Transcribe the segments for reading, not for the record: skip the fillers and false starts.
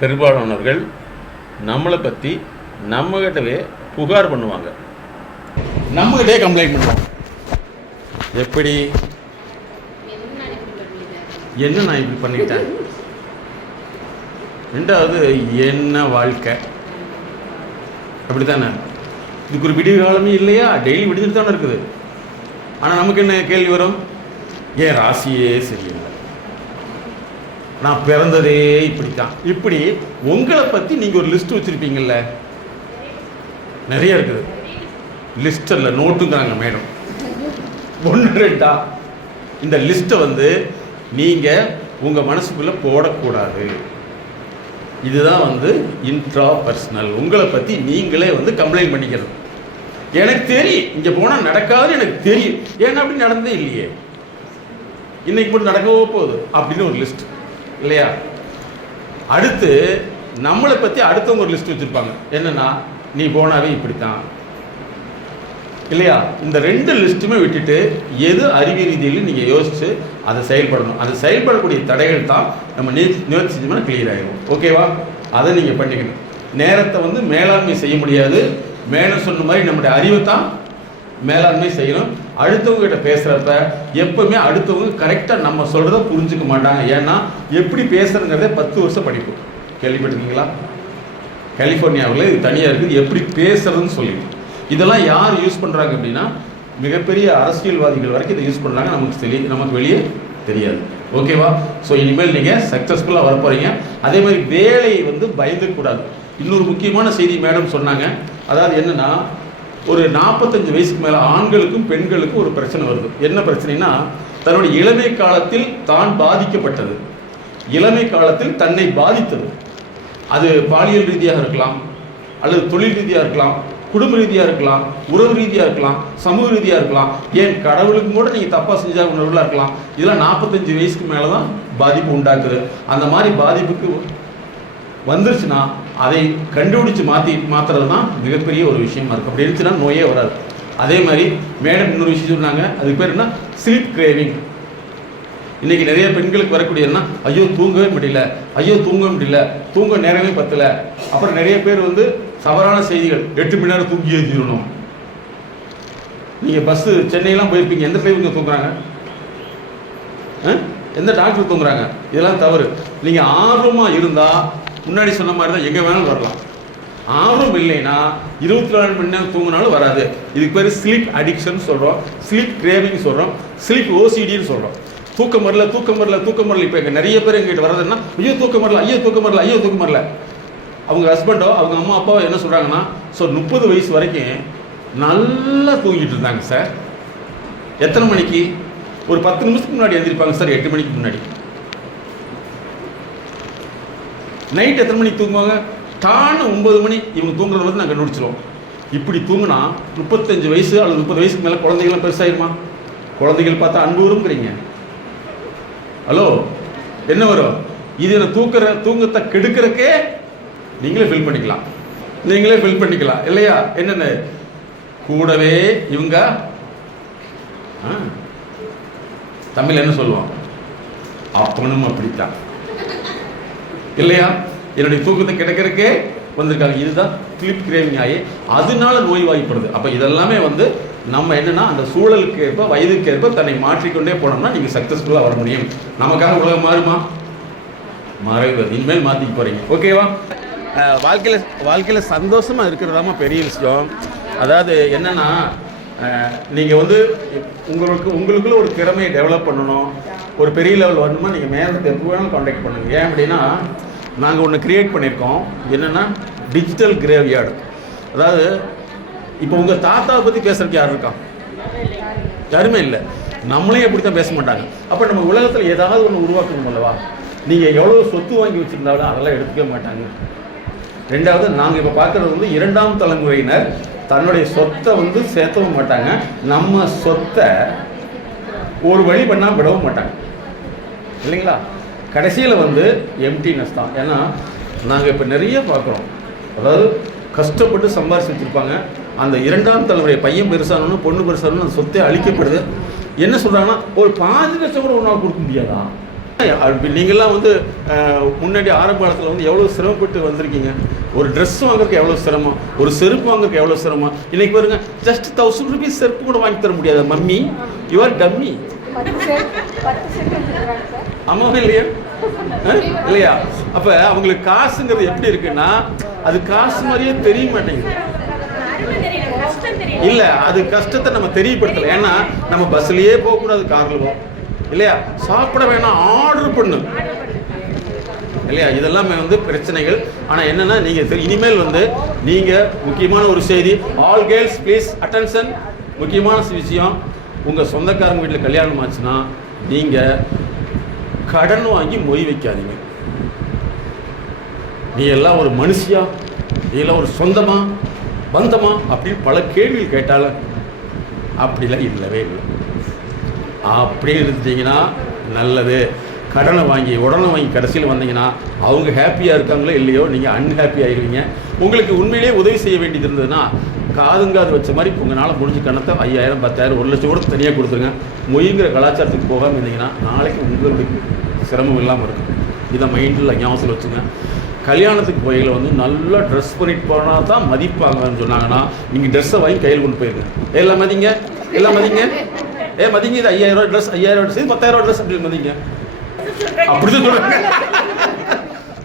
பெரும்பாலானவர்கள் நம்மளை பற்றி நம்மகிட்டவே புகார் பண்ணுவாங்க, நம்மகிட்டே கம்ப்ளைண்ட் பண்ணுவோம். எப்படி என்ன நான் இப்படி பண்ணிட்டேன், ரெண்டாவது என்ன வாழ்க்கை, அப்படி தானே? இதுக்கு ஒரு விடிவு காலமே இல்லையா? டெய்லி விடிஞ்சுட்டு தானே இருக்குது. ஆனால் நமக்கு என்ன கேள்வி வரும்? ஏன் ராசியே சரியில்லை, நான் பிறந்ததே இப்படித்தான். இப்படி உங்களை பற்றி நீங்கள் ஒரு லிஸ்ட் வச்சுருப்பீங்கள்ல, நிறைய இருக்குது. லிஸ்டில் நோட்டுங்கிறாங்க மேடம், 1-2 இந்த லிஸ்ட்டை நீங்கள் உங்கள் மனசுக்குள்ளே போடக்கூடாது. இதுதான் இன்ட்ரா பர்சனல். உங்களை பற்றி நீங்களே கம்ப்ளைண்ட் பண்ணிக்கிறது. எனக்கு தெரியும் இங்கே போனால் நடக்காதுன்னு எனக்கு தெரியும், ஏன்னா அப்படி நடந்தே இல்லையே, இன்னைக்கு மட்டும் நடக்கவோ போகுது அப்படின்னு ஒரு லிஸ்ட் இல்லையா? அடுத்து நம்மளை பற்றி அடுத்தவங்க ஒரு லிஸ்ட் வச்சுருப்பாங்க. என்னன்னா, நீ போனாவே இப்படித்தான் இல்லையா? இந்த 2 லிஸ்ட்டுமே விட்டுட்டு எது அறிவு ரீதியில் நீங்கள் யோசித்து அதை செயல்படணும். அது செயல்படக்கூடிய தடைகள் தான் நம்ம நிவர்த்தி செஞ்சோம்னா கிளியர் ஆகிடும். ஓகேவா? அதை நீங்கள் பண்ணிக்கணும். நேரத்தை மேலாண்மை செய்ய முடியாது. மேலே சொன்ன மாதிரி நம்முடைய அறிவை தான் மேலாண்மை செய்யணும். அடுத்தவங்க கிட்ட பேசுகிறப்ப எப்பவுமே அடுத்தவங்க கரெக்டாக நம்ம சொல்கிறத புரிஞ்சுக்க மாட்டாங்க. ஏன்னா எப்படி பேசுகிறங்கிறதே 10 வருஷம் படிப்பு. கேள்விப்பட்டிருக்கீங்களா? கலிஃபோர்னியாவில் இது தனியாக இருக்குது, எப்படி பேசுறதுன்னு சொல்லி. இதெல்லாம் யார் யூஸ் பண்ணுறாங்க அப்படின்னா, மிகப்பெரிய அரசியல்வாதிகள் வரைக்கும் இதை யூஸ் பண்ணுறாங்க. நமக்கு வெளியே தெரியாது. ஓகேவா? ஸோ இனிமேல் நீங்கள் சக்ஸஸ்ஃபுல்லாக வரப்போகிறீங்க. அதே மாதிரி வேலையை பயந்துக்கூடாது. இன்னொரு முக்கியமான செய்தி மேடம் சொன்னாங்க. அதாவது என்னென்னா, ஒரு 45 வயசுக்கு மேலே ஆண்களுக்கும் பெண்களுக்கும் ஒரு பிரச்சனை வருது. என்ன பிரச்சனைனா, தன்னுடைய இளமை காலத்தில் தான் பாதிக்கப்பட்டது, இளமை காலத்தில் தன்னை பாதித்தது. அது பாலியல் ரீதியாக இருக்கலாம், அல்லது தொழில் ரீதியாக இருக்கலாம், குடும்ப ரீதியாக இருக்கலாம், உறவு ரீதியாக இருக்கலாம், சமூக ரீதியாக இருக்கலாம், ஏன் கடவுளுக்கும் கூட நீங்கள் தப்பாக செஞ்சா உணர்வுலாம் இருக்கலாம். இதெல்லாம் 45 வயசுக்கு மேலே தான் பாதிப்பு உண்டாக்குது. அந்த மாதிரி பாதிப்புக்கு வந்துருச்சுன்னா அதை கண்டுபிடிச்சு மாற்றுறது தான் மிகப்பெரிய ஒரு விஷயமா இருக்குது. அப்படி இருந்துச்சுன்னா நோயே வராது. அதே மாதிரி மேடம் இன்னொரு விஷயம் சொன்னாங்க, அதுக்கு பேர் என்ன? Sleep craving. இன்றைக்கி நிறைய பெண்களுக்கு வரக்கூடியதுன்னா, ஐயோ தூங்கவே முடியல, ஐயோ தூங்கவே முடியல, தூங்க நேரமே பத்தலை. அப்புறம் நிறைய பேர் தவறான செய்திகள், 8 மணி நேரம் தூங்கியே தீரணும். நீங்கள் பஸ்ஸு சென்னையெல்லாம் போயிருப்பீங்க, எந்த டிரைவருங்க தூங்குறாங்க? எந்த டாக்டர் தூங்குறாங்க? இதெல்லாம் தவறு. நீங்கள் ஆர்வமாக இருந்தால் முன்னாடி சொன்ன மாதிரி தான் எங்கே வேணாலும் வரலாம். ஆர்வம் இல்லைன்னா 24 மணி நேரம் தூங்கினாலும் வராது. இதுக்கு பேர் ஸ்லீப் அடிக்ஷன் சொல்கிறோம், ஸ்லீப் கிரேவிங் சொல்கிறோம், ஸ்லீப் ஓசிடின்னு சொல்கிறோம். தூக்கம் வரல. இப்போ எங்கள் நிறைய பேர் எங்கிட்ட வர்றதுன்னா, ஐயோ தூக்கம் வரல, ஐயோ தூக்கம் வரல, ஐயோ தூக்கம் வரல. அவங்க ஹஸ்பண்டோ அவங்க அம்மா அப்பாவோ என்ன சொல்கிறாங்கன்னா, ஸோ 30 வயசு வரைக்கும் நல்லா தூங்கிட்டு இருந்தாங்க சார். எத்தனை மணிக்கு? ஒரு 10 நிமிஷத்துக்கு முன்னாடி எழுந்திருப்பாங்க சார், 8 மணிக்கு முன்னாடி. நைட் எத்தனை மணிக்கு தூங்குவாங்க? டான்னு 9 மணி. இவங்க தூங்குறத நாங்கள் கண்டுபிடிச்சிடுவோம். இப்படி தூங்கினா 35 வயசு அல்லது 30 வயசுக்கு மேலே குழந்தைகள்லாம் பெருசாயிருமா? குழந்தைகள் பார்த்தா அன்பு வருங்கிறீங்க. ஹலோ, என்ன வரும்? இது என்ன தூங்கத்தை கெடுக்கிறக்கே நீங்களே ஃபில் பண்ணிக்கலாம் இல்லையா? என்னென்ன கூடவே இவங்க தமிழ் என்ன சொல்லுவோம்? அப்பனும் அப்படித்தான் இல்லையா? என்னுடைய தூக்கத்தை கிடைக்கிறக்கே வந்திருக்காங்க. இதுதான் ஸ்லீப் கிரேவிங் ஆகி அதனால நோய் வாய்ப்படுது. அப்போ இதெல்லாமே நம்ம என்னன்னா, அந்த சூழலுக்கு ஏற்ப வயதுக்கு ஏற்ப தன்னை மாற்றிக்கொண்டே போனோம்னா நீங்கள் சக்ஸஸ்ஃபுல்லாக வர முடியும். நமக்காக உலகம் மாறுமா? மாறவே இனிமேல் மாற்றிக்க போகிறீங்க. ஓகேவா? வாழ்க்கையில் சந்தோஷமாக இருக்கிறதாமா பெரிய விஷயம். அதாவது என்னென்னா, நீங்கள் உங்களுக்குள்ள ஒரு திறமையை டெவலப் பண்ணணும், ஒரு பெரிய லெவல் வரணுமா, நீங்கள் மேலே எப்போ வேணாலும் காண்டாக்ட் பண்ணுங்கள். ஏன் அப்படின்னா, நாங்கள் ஒன்று க்ரியேட் பண்ணியிருக்கோம். என்னென்னா, டிஜிட்டல் கிரேவ்யார்டு. அதாவது இப்போ உங்கள் தாத்தாவை பற்றி பேசுகிறதுக்கு யார் இருக்கா? யாருமே இல்லை. நம்மளே அப்படி தான் பேச மாட்டாங்க. அப்போ நம்ம உலகத்தில் ஏதாவது ஒன்று உருவாக்கணும் அல்லவா? நீங்கள் எவ்வளோ சொத்து வாங்கி வச்சுருந்தாலும் அதெல்லாம் எடுத்துக்க மாட்டாங்க. ரெண்டாவது, நாங்கள் இப்போ பார்க்குறது 2ஆம் தலைமுறையினர் தன்னுடைய சொத்தை சேர்த்தவும் மாட்டாங்க. நம்ம சொத்தை ஒரு வழி பண்ணால் விடவும் மாட்டாங்க இல்லைங்களா? கடைசியில் எம்டினஸ் தான். ஏன்னா நாங்கள் இப்போ நிறைய பார்க்குறோம். அதாவது கஷ்டப்பட்டு சம்பாரிச்சு வச்சுருப்பாங்க. அந்த 2ஆம் தலைமுறை பையன் பெருசாகணும், பொண்ணு பெருசாகணும், அந்த சொத்தை அழிக்கப்படுது. என்ன சொல்கிறாங்கன்னா, ஒரு 5 லட்சம் கூட ஒரு நாள் கொடுக்க முடியாதா? நீங்கள்லாம் வந்து முன்னாடி ஆரம்ப காலத்தில் வந்து எவ்வளோ சிரமப்பட்டு வந்திருக்கீங்க. ஒரு ட்ரெஸ் வாங்குறதுக்கு எவ்வளோ சிரமம், ஒரு செருப்பு வாங்குறதுக்கு எவ்வளோ சிரமம். இன்னைக்கு பாருங்க, ஜஸ்ட் 1000 rupees செருப்பு கூட வாங்கி தர முடியாது. Mummy you are dummy. ஆமாவே இல்லையா? இல்லையா? அப்ப அவங்களுக்கு காசுங்கிறது எப்படி இருக்குன்னா, அது காசு மாதிரியே தெரிய மாட்டேங்குது. இல்ல, அது கஷ்டத்தை நம்ம தெரியப்படுத்தல. ஏன்னா நம்ம பஸ்லயே போக கூடாது, கார்ல போகும் இல்லையா? சாப்பிட வேணாம், ஆர்டர் பண்ணு இல்லையா? இதெல்லாமே வந்து பிரச்சனைகள். ஆனா என்னன்னா, நீங்க இனிமேல் வந்து நீங்க முக்கியமான ஒரு செய்தி, ஆல் கேர்ள்ஸ் ப்ளீஸ் அட்டென்ஷன். முக்கியமான விஷயம், உங்க சொந்தக்காரங்க வீட்டில் கல்யாணம் ஆச்சுன்னா நீங்க கடன் வாங்கி மொய் வைக்காதீங்க. நீ எல்லாம் ஒரு மனுஷியா, நீ எல்லாம் ஒரு சொந்தமா பந்தமா அப்படின்னு பல கேள்விகள் கேட்டாலும் அப்படிலாம் இல்லவே இல்லை. அப்படி இருந்துட்டீங்கன்னா நல்லது. கடனை வாங்கி உடனே வாங்கி கடைசியில் வந்தீங்கன்னா அவங்க ஹாப்பியாக இருக்காங்களோ இல்லையோ, நீங்கள் அன்ஹாப்பி ஆகிடுவீங்க. உங்களுக்கு உண்மையிலேயே உதவி செய்ய வேண்டியது இருந்ததுன்னா காதுங்காது வச்ச மாதிரி உங்களால் முடிஞ்ச கணத்தை 5000, 10,000, 1 லட்சம் கூட தனியாக கொடுத்துருங்க. மொய்ங்கிற கலாச்சாரத்துக்கு போகாமல் இருந்தீங்கன்னா நாளைக்கு உங்களுக்கு சிரமம் இல்லாமல் இருக்கும். இதை மைண்டில் ஞாபகத்தில் வச்சுங்க. கல்யாணத்துக்கு போயில வந்து நல்லா ட்ரெஸ் பண்ணிட்டு போனால் தான் மதிப்பாங்கன்னு சொன்னாங்கன்னா நீங்கள் ட்ரெஸ்ஸை வாங்கி கையில் கொண்டு போயிருங்க. எல்லாம் மதிங்க, எல்லாம் மதிங்க, மதிங்க. இது 5000 ரூபா ட்ரெஸ், 5000 ட்ரெஸ், 10,000 ட்ரெஸ் அப்படி மதிங்க. அப்படிதான் சொல்லுவாங்க.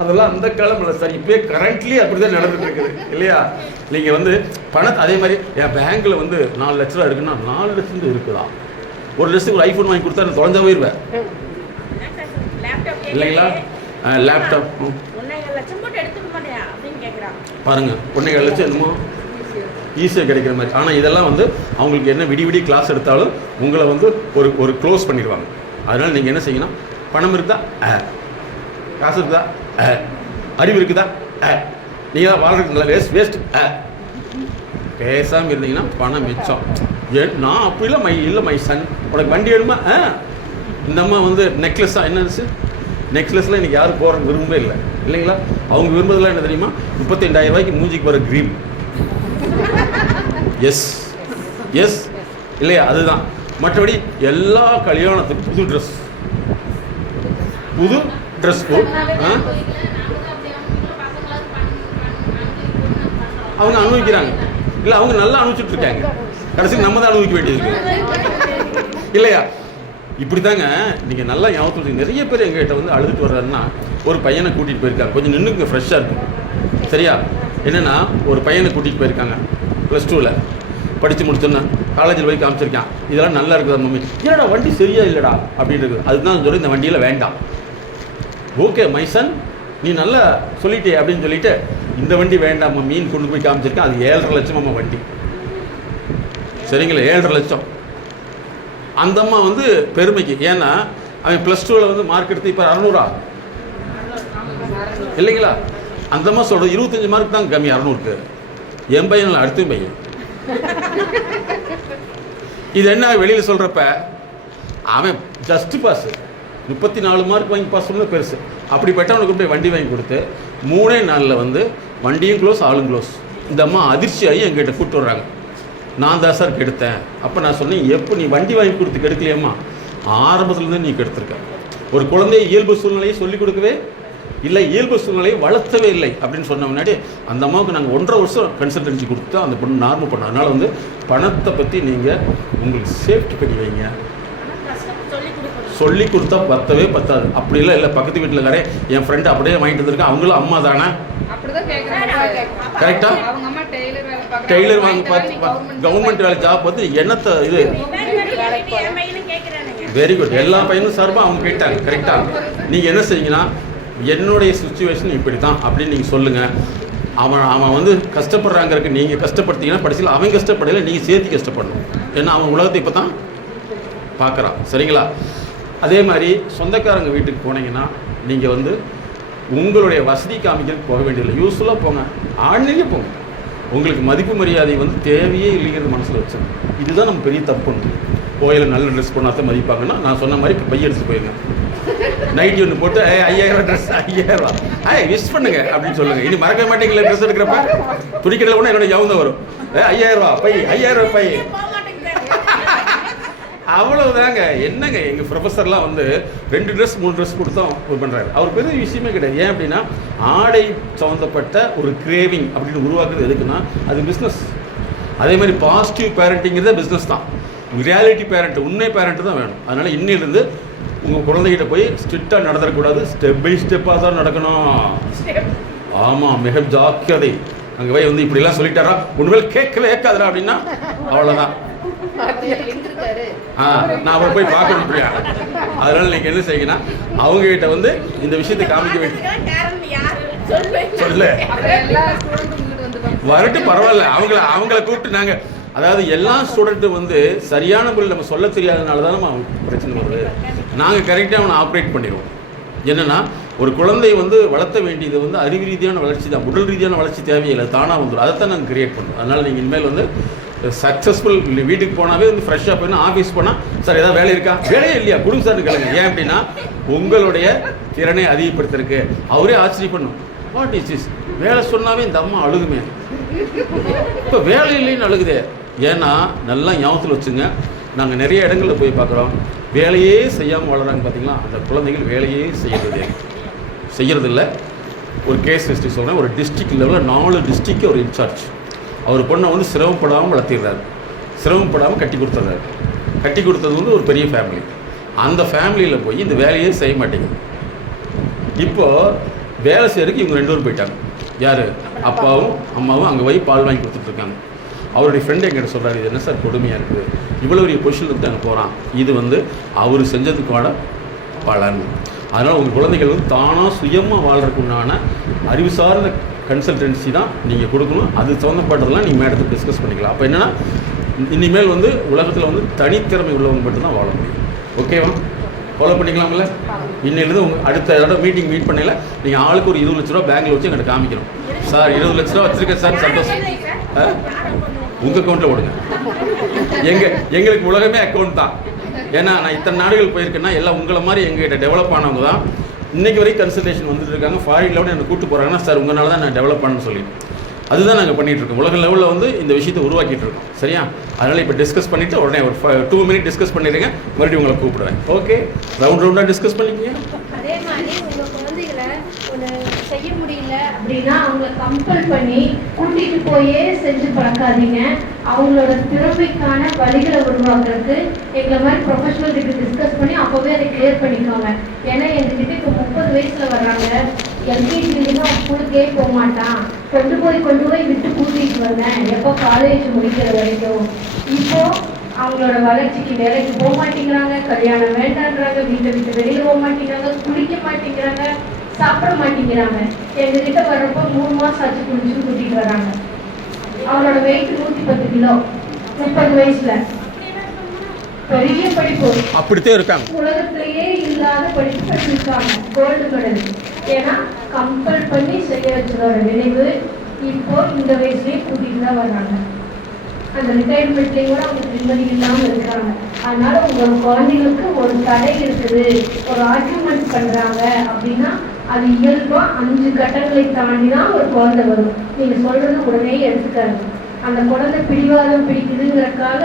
அதெல்லாம் அந்த காலம் இல்லை சார், இப்போயே கரண்ட்லி அப்படிதான் நடந்துட்டு இருக்குது இல்லையா? நீங்கள் வந்து பணத்தை அதே மாதிரி என் பேங்க்கில் வந்து 4 லட்ச ரூபா இருக்குன்னா 4 லட்சம் இருக்குதா? ஒரு லட்சத்துக்கு ஒரு ஐஃபோன் வாங்கி கொடுத்தா நான் தொலைஞ்சா போயிடுவேன் இல்லைங்களா? லேப்டாப் பாருங்க, 1.5 லட்சம் என்னமோ ஈஸியாக கிடைக்கிற மாதிரி. ஆனால் இதெல்லாம் வந்து அவங்களுக்கு என்ன விடி கிளாஸ் எடுத்தாலும் உங்களை வந்து ஒரு க்ளோஸ் பண்ணிடுவாங்க. அதனால் நீங்கள் என்ன செய்யணும், பணம் இருக்குதா, காசு இருக்குதா, அறிவு இருக்குதா, நீங்கள் தான் வாழ்றதுக்கு வேஸ்ட் பேசாமல் இருந்தீங்கன்னா பணம் மிச்சம். நான் அப்படிலாம் இல்லை மை சன், உனக்கு வண்டி வேணுமா? இந்த அம்மா வந்து நெக்லஸாக என்னச்சு, நெக்லஸில் இன்றைக்கி யாரும் போகிற விரும்பவே இல்லை இல்லைங்களா? அவங்க விரும்புறதுலாம் என்ன தெரியுமா? 35,000 ரூபாய்க்கு மூஞ்சிக்கு போகிற க்ரீம். எஸ் இல்லையா? அதுதான். மற்றபடி எல்லா கல்யாணத்துக்கும் புது ட்ரெஸ் அவங்க அனுபவிக்கிறாங்க. இல்லை, அவங்க நல்லா அனுபவிச்சுட்டு இருக்காங்க. கடைசிக்கு நம்ம தான் அனுபவிக்க வேண்டியது இல்லையா? இப்படி தாங்க. நீங்கள் நல்லா ஞாபகத்துக்கு நிறைய பேர் எங்ககிட்ட வந்து அழுதுட்டு வர்றாருன்னா, ஒரு பையனை கூட்டிகிட்டு போயிருக்காங்க. கொஞ்சம் நின்றுங்க, ஃப்ரெஷ்ஷாக இருக்கும் சரியா? என்னென்னா, ஒரு பையனை கூட்டிகிட்டு போயிருக்காங்க +2ல் படித்து முடிச்சோன்னா காலேஜில் போய் காமிச்சிருக்கான். இதெல்லாம் நல்லா இருக்குதா மம்மி? இல்லைடா வண்டி சரியா இல்லைடா அப்படின்றது. அதுதான் சொல்லி இந்த வண்டியில் வேண்டாம். ஓகே மைசன், நீ நல்லா சொல்லிட்டே அப்படின்னு சொல்லிட்டு இந்த வண்டி வேண்டாம் மம்மின்னு கொண்டு போய் காமிச்சிருக்கேன். அது 7.5 லட்சம் அம்மா வண்டி. சரிங்களா? 7.5 லட்சம். அந்த அம்மா வந்து பெருமைக்கு, ஏன்னா அவன் +2ல் வந்து மார்க் எடுத்து இப்போ 600 இல்லைங்களா? அந்த அம்மா சொல்கிறது 25 மார்க் தான் கம்மி 600க்கு. என் பையன் அடுத்த பையன். இது என்ன வெளியில் சொல்கிறப்ப அவன் ஜஸ்ட் பாஸ் 34 மார்க் வாங்கி பாஸ் பண்ணது பெருசு. அப்படிப்பட்டவனுக்கு போய் வண்டி வாங்கி கொடுத்து 3 நாளில் வந்து வண்டியும் க்ளோஸ், ஆளும் க்ளோஸ். இந்த அம்மா அதிர்ச்சியாகி எங்கிட்ட கூப்பிட்டு வர்றாங்க. நான் தான் சார் கெடுத்தேன். அப்போ நான் சொன்னேன், எப்போ நீ வண்டி வாங்கி கொடுத்து கெடுக்கலையம்மா? ஆரம்பத்துலேருந்து நீ கெடுத்துருக்க. ஒரு குழந்தைய இயல்பு சூழ்நிலையை சொல்லிக் கொடுக்கவே இல்லை, இயல்பு சூழ்நிலையை வளர்த்தவே இல்லை அப்படின்னு சொன்ன முன்னாடி அந்த அம்மாவுக்கு நாங்கள் 1.5 வருஷம் கன்சல்டன்சி கொடுத்து அந்த பொண்ணு நார்மல் பண்ணோம். அதனால் வந்து பணத்தை பற்றி நீங்கள் உங்களுக்கு சேஃப்டி பண்ணி வைங்க. சொல்லி கொடுத்தா பத்தவே பத்தாது. அப்படிலாம் இல்லை. பக்கத்து வீட்டில் என் ஃப்ரெண்டு அப்படியே வாங்கிட்டு வந்திருக்கேன், அவங்களும் அம்மா தானே கரெக்டா? டெய்லர் வாங்கி பார்த்து கவர்மெண்ட் வேலை ஜாப் பார்த்து என்னத்தை இது வெரி குட். எல்லா பையனும் சார்பாக அவங்க கேட்டாங்க கரெக்டாக. நீங்கள் என்ன செய்யுங்கன்னா, என்னுடைய சுச்சுவேஷன் இப்படி தான் அப்படின்னு நீங்கள் சொல்லுங்கள். அவன் வந்து கஷ்டப்படுறாங்கிறதுக்கு நீங்கள் கஷ்டப்படுத்திங்கன்னா படிச்சில் அவன் கஷ்டப்படலை, நீங்கள் சேர்த்து கஷ்டப்படணும். ஏன்னா அவன் உலகத்தை இப்போ தான் பார்க்குறான். சரிங்களா? அதே மாதிரி சொந்தக்காரங்க வீட்டுக்கு போனீங்கன்னா நீங்கள் வந்து உங்களுடைய வசதி காமிக்கிறதுக்கு போக வேண்டியதில்லை. யூஸ்ஃபுல்லாக போங்க, ஆன்லைனே போங்க. உங்களுக்கு மதிப்பு மரியாதை வந்து தேவையே இல்லைங்கிறது மனசில் வச்சு. இதுதான் நம்ம பெரிய தப்பு. கோயிலில் நல்ல ட்ரெஸ் பண்ணாதான் மதிப்பாங்கன்னா நான் சொன்ன மாதிரி பைய எடுத்துட்டு போயிருங்க. நைட்டி ஒன்று போட்டு 5000 ட்ரெஸ் 5000 விஷ் பண்ணுங்க அப்படின்னு சொல்லுங்க. இனி மறக்க மாட்டீங்களா? ட்ரெஸ் எடுக்கிறப்ப துணிக்கடையில் கூட என்னோட ஞாபகம் வரும். 5000 பை 5000 பை அவ்வளவுதாங்க. என்னங்க எங்கள் ப்ரொஃபஸர்லாம் வந்து 2 ட்ரெஸ் 3 ட்ரெஸ் கொடுத்தோம் இது பண்ணுறாரு. அவர் பெரிய விஷயமே கிடையாது. ஏன் அப்படின்னா ஆடை சம்மந்தப்பட்ட ஒரு கிரேவிங் அப்படின்னு உருவாக்குறது எதுக்குன்னா அது பிஸ்னஸ். அதே மாதிரி பாசிட்டிவ் பேரண்டிங்கிறத பிஸ்னஸ் தான். ரியாலிட்டி பேரண்ட், உண்மை பேரண்ட் தான் வேணும். அதனால் இன்னிலிருந்து உங்கள் குழந்தைகிட்ட போய் ஸ்ட்ரிக்டாக நடந்துடக்கூடாது, ஸ்டெப் பை ஸ்டெப்பாக தான் நடக்கணும். ஆமாம், மிக ஜாக்கிரதை. அங்கே போய் வந்து இப்படிலாம் சொல்லிட்டாரா ஒன்றுமேல் கேட்கவே கேட்காதரா அப்படின்னா அவ்வளோதான். நான் அவரை போய் பார்க்க முடியாது. அதனால நீங்கள் என்ன செய்யுங்கன்னா அவங்ககிட்ட வந்து இந்த விஷயத்தை காமிக்க வேண்டிய சொல்லு வரட்டு பரவாயில்ல. அவங்கள கூப்பிட்டு நாங்கள் அதாவது எல்லா ஸ்டூடெண்ட்டும் வந்து சரியான முறையில் நம்ம சொல்ல தெரியாதனால தான் நம்ம பிரச்சனை வருது. நாங்கள் கரெக்டாக அவனை ஆப்ரேட் பண்ணிடுவோம். என்னென்னா ஒரு குழந்தை வந்து வளர்த்த வேண்டியது வந்து அறிவு ரீதியான வளர்ச்சி தான், உடல் ரீதியான வளர்ச்சி தேவையில்லை, தானாக வந்துடும். அதைத்தான் நாங்கள் கிரியேட் பண்ணுவோம். அதனால் நீங்கள் இனிமேல் வந்து சக்ஸஸ்ஃபுல் வீட்டுக்கு போனாவே வந்து ஃப்ரெஷ்ஷாக போயினா ஆஃபீஸ் போனால் சார் ஏதாவது வேலை இருக்கா, வேலையே இல்லையா, கொடுங்க சார் கேளுங்க. ஏன் அப்படின்னா உங்களுடைய திறனை அதிகப்படுத்திருக்கு. அவரே ஆச்சரியப்படணும், வாட் இஸ் திஸ், வேலை சொன்னாவே இந்த அம்மா அழுகுமே, இப்போ வேலை இல்லைன்னு அழுகுதே. ஏன்னா நல்லா ஞாபகத்தில் வச்சுங்க, நாங்கள் நிறைய இடங்களில் போய் பார்க்குறோம், வேலையே செய்யாமல் வளராங்க. பார்த்தீங்களா, அந்த குழந்தைகள் வேலையே செய்யறதில்லை. ஒரு கேஸ் ஹிஸ்ட்ரி சொல்கிறேன். ஒரு டிஸ்ட்ரிக்ட் லெவலில் 4 டிஸ்ட்ரிக்ட் ஒரு இன்சார்ஜ். அவர் பொண்ணை வந்து சிரமப்படாமல் வளர்த்திடுறாரு, சிரமப்படாமல் கட்டி கொடுத்துட்றாரு. கட்டி கொடுத்தது வந்து ஒரு பெரிய ஃபேமிலி. அந்த ஃபேமிலியில் போய் இந்த வேலையே செய்ய மாட்டேங்குது. இப்போது வேலை செய்யறதுக்கு இவங்க 2 பேரும் போயிட்டாங்க. யார், அப்பாவும் அம்மாவும் அங்கே போய் பால் வாங்கி கொடுத்துட்ருக்காங்க. அவருடைய ஃப்ரெண்டு எங்கிட்ட சொல்கிறார், இது என்ன சார் கொடுமையாக இருக்குது, இவ்வளோ பெரிய பொசிஷனில் இருந்து அங்கே போகிறான், இது வந்து அவர் செஞ்சதுக்கான பலன். அதனால் உங்கள் குழந்தைகள் வந்து தானாக சுயமாக வாழ்கிறதுக்குண்டான அறிவு சார்ந்த கன்சல்டன்சி தான் நீங்கள் கொடுக்கணும். அது சம்மந்தப்பட்டதெல்லாம் நீங்கள் மேடத்தை டிஸ்கஸ் பண்ணிக்கலாம். அப்போ என்னென்னா இனிமேல் வந்து உலகத்தில் வந்து தனித்திறமை உள்ளவங்க மட்டும்தான் வாழ முடியும். ஓகேவா, ஃபாலோ பண்ணிக்கலாம்ல. இன்னிலிருந்து உங்கள் அடுத்த இடம் மீட் பண்ணல நீங்கள் ஆளுக்கு ஒரு 20 லட்ச ரூபா பேங்கில் வச்சு எங்கிட்ட காமிக்கணும். சார் 20 லட்ச ரூபா வச்சுருக்கேன் சார், சந்தோஷம். உங்கள் அக்கௌண்ட்டில் ஓடுங்க. எங்களுக்கு உலகமே அக்கௌண்ட் தான். ஏன்னா நான் இத்தனை நாடுகள் போயிருக்கேன்னா எல்லாம் உங்களை மாதிரி எங்ககிட்ட டெவலப் ஆனவங்க தான் இன்றைக்கி வரைக்கும் கன்சல்டேஷன் வந்துட்டு இருக்காங்க. ஃபாரின் லெவலில் என்னை கூப்பிட்டு போகிறாங்கன்னா சார் உங்களால் தான் நான் டெவலப் பண்ணணும்னு சொல்லி அதுதான் நாங்கள் பண்ணிகிட்ருக்கோம். உலக லெவலில் வந்து இந்த விஷயத்தை உருவாக்கிட்டு இருக்கோம். சரியா, அதனால் இப்போ டிஸ்கஸ் பண்ணிவிட்டு உடனே ஒரு 2 மினிட் டிஸ்கஸ் பண்ணிடுங்க, மறுபடியும் உங்களை கூப்பிடுவேன். ஓகே, ரவுண்டாக டிஸ்கஸ் பண்ணிக்கிங்க. அதே மாதிரி உங்கள் குழந்தைகளை ஒன்று செய்ய முடியல அப்படின்னா அவங்கள கம்பல் பண்ணி கூட்டிகிட்டு போயே செஞ்சு பழக்காதீங்க. அவங்களோட திறமைக்கான வழிகளை உருவாக்குறதுக்கு எங்களை மாதிரி ப்ரொஃபஷனல் கிட்ட டிஸ்கஸ் பண்ணி அப்போவே அதை கிளியர் பண்ணிக்கோங்க. ஏன்னா எங்ககிட்ட இப்போ 30 வயசில் வர்றாங்க, எல்கேஜிலேருந்து ஸ்கூலுக்கே போக மாட்டான், கொண்டு போய் விட்டு கூட்டிகிட்டு வந்தேன் எப்போ காலேஜ் முடிக்கிற வரைக்கும். இப்போ அவங்களோட வளர்ச்சிக்கு வேலைக்கு போக மாட்டேங்கிறாங்க, கல்யாணம் வேண்டான்றாங்க, வீட்டை விட்டு வெளியில் போக மாட்டேங்கிறாங்க, குளிக்க மாட்டேங்கிறாங்க, சாப்பிட மாட்டேங்கிறாங்க. எங்ககிட்ட வர்றப்போ 3 மாதம் ஆச்சு குளிச்சு கூட்டிகிட்டு வராங்க. அவனோட வெயிட் 110 கிலோ, 30 வயசுல. பெரிய படிப்பு, அப்படித்தான் இருக்காங்க. உலகத்திலேயே இல்லாத படிப்பு படிச்சிருக்காங்க, கோல்டு மெடல். ஏன்னா கம்பல் பண்ணி செய்ய வச்சதோட விளைவு இப்போ இந்த வயசுலேயே கூட்டிகிட்டு தான் வர்றாங்க. அந்த ரிட்டையர்மெண்ட்லேயும் கூட அவங்க நிம்மதி இல்லாமல் இருக்கிறாங்க. அதனால உங்கள் குழந்தைங்களுக்கு ஒரு தடை இருக்குது, ஒரு ஆர்கியூமெண்ட் பண்ணுறாங்க அப்படின்னா அது இயல்பாக 5 கட்டங்களை தாண்டி தான் ஒரு குழந்தை வரும். நீங்கள் சொல்கிறது உடனே எடுத்துக்காது. அந்த குழந்தை பிடிவாதம் பிடிக்குதுங்கிறதுக்காக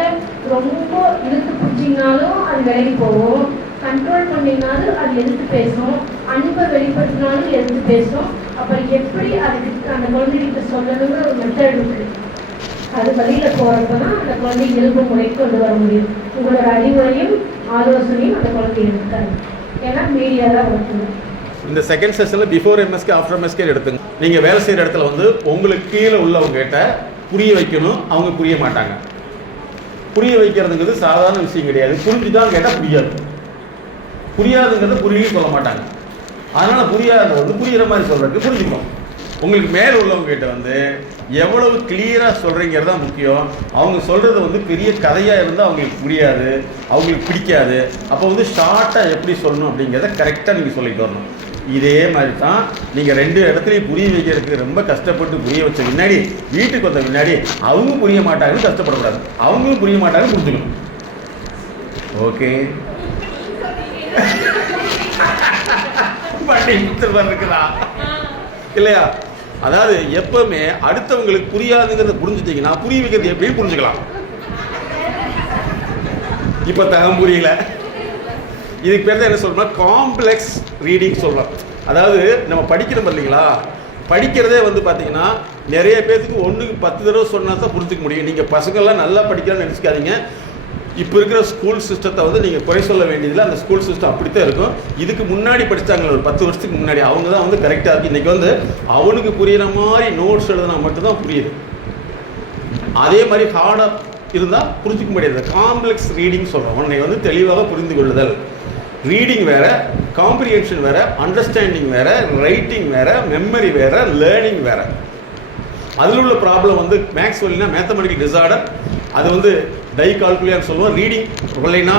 ரொம்ப இழுத்து பிடிச்சிங்கனாலும் அது விலகி போகும், கண்ட்ரோல் பண்ணிங்கனாலும் அது எதிர்த்து பேசும், அன்பை வெளிப்படுத்தினாலும் எதிர்த்து பேசும். அப்புறம் எப்படி அதுக்கு அந்த குழந்தைகிட்ட சொல்லணுங்கிற ஒரு மெத்தட் இருக்குது. அது வழியில் போகிறப்ப தான் அந்த குழந்தை இயல்பு முறைக்கு கொண்டு வர முடியும். உங்களோட அறிவுரையும் ஆலோசனையும் அந்த குழந்தை எடுத்தாரு. ஏன்னா மீடியா தான் வளர்த்துங்க. இந்த செகண்ட் செஷனில் பிஃபோர் எம்எஸ்கே ஆஃப்டர் எம்எஸ்கே எடுத்துங்க. நீங்கள் வேலை செய்கிற இடத்துல வந்து உங்களுக்கு கீழே உள்ளவங்க கிட்ட புரிய வைக்கணும், அவங்க புரிய மாட்டாங்க. புரிய வைக்கிறதுங்கிறது சாதாரண விஷயம் கிடையாது. புரிஞ்சுதான் கேட்டால் புரியாது, புரியாதுங்கிறத புரியவே சொல்ல மாட்டாங்க. அதனால் புரியாத வந்து புரிகிற மாதிரி சொல்கிறதுக்கு புரிஞ்சுக்கணும். உங்களுக்கு மேலே உள்ளவங்க கிட்ட வந்து எவ்வளவு கிளியராக சொல்கிறீங்கிறது தான் முக்கியம். அவங்க சொல்கிறது வந்து பெரிய கதையாக இருந்தால் அவங்களுக்கு புரியாது, அவங்களுக்கு பிடிக்காது. அப்போ வந்து ஷார்ட்டாக எப்படி சொல்லணும் அப்படிங்கிறத கரெக்டாக நீங்கள் சொல்லிட்டு வரணும். இதே மாதிரி தான் நீங்கள் 2 இடத்துலையும் புரிய வைக்கிறதுக்கு ரொம்ப கஷ்டப்பட்டு புரிய வச்ச முன்னாடி வீட்டுக்கு வந்த முன்னாடி அவங்க புரிய மாட்டாங்கன்னு கஷ்டப்படக்கூடாது, அவங்களும் புரிய மாட்டாங்கன்னு புரிஞ்சுக்கணும். ஓகே, பட்டி இருக்குதா இல்லையா? அதாவது எப்பவுமே அடுத்தவங்களுக்கு புரியாதுங்கிறத புரிஞ்சுட்டீங்கன்னா புரிய வைக்கிறது எப்படி புரிஞ்சுக்கலாம். இப்போ தகம் புரியல. இதுக்கு பேர் தான் என்ன சொல்கிறோம்னா காம்ப்ளெக்ஸ் ரீடிங் சொல்கிறோம். அதாவது நம்ம படிக்கிறோம் இல்லைங்களா, படிக்கிறதே வந்து பார்த்தீங்கன்னா நிறைய பேருக்கு 1க்கு 10 தடவை சொன்னால் தான் புரிஞ்சுக்க முடியும். நீங்கள் பசங்கள்லாம் நல்லா படிக்கலாம்னு நினச்சிக்காதீங்க. இப்போ இருக்கிற ஸ்கூல் சிஸ்டத்தை வந்து நீங்கள் குறை சொல்ல வேண்டியதில்லை. அந்த ஸ்கூல் சிஸ்டம் அப்படித்தான் இருக்கும். இதுக்கு முன்னாடி படித்தாங்க ஒரு 10 வருஷத்துக்கு முன்னாடி, அவங்க தான் வந்து கரெக்டாக இருக்குது. இன்றைக்கி வந்து அவனுக்கு புரிகிற மாதிரி நோட்ஸ் எழுதுனா மட்டும்தான் புரியுது. அதே மாதிரி ஹார்டாக இருந்தால் புரிஞ்சிக்க முடியாது. காம்ப்ளெக்ஸ் ரீடிங் சொல்கிறோம். உன்னை வந்து தெளிவாக புரிந்து கொள்ளுதல். ரீடிங் வேறு, காம்ப்ரிஹென்ஷன் வேறு, அண்டர்ஸ்டாண்டிங் வேறு, ரைட்டிங் வேறு, மெமரி வேறு, லேர்னிங் வேறு. அதில் உள்ள ப்ராப்ளம் வந்து மேக்ஸ் வழினா மேத்தமெட்டிக்கல் டிசார்டர், அது வந்து டைகால்குலியான்னு சொல்லுவோம். ரீடிங் இல்லைன்னா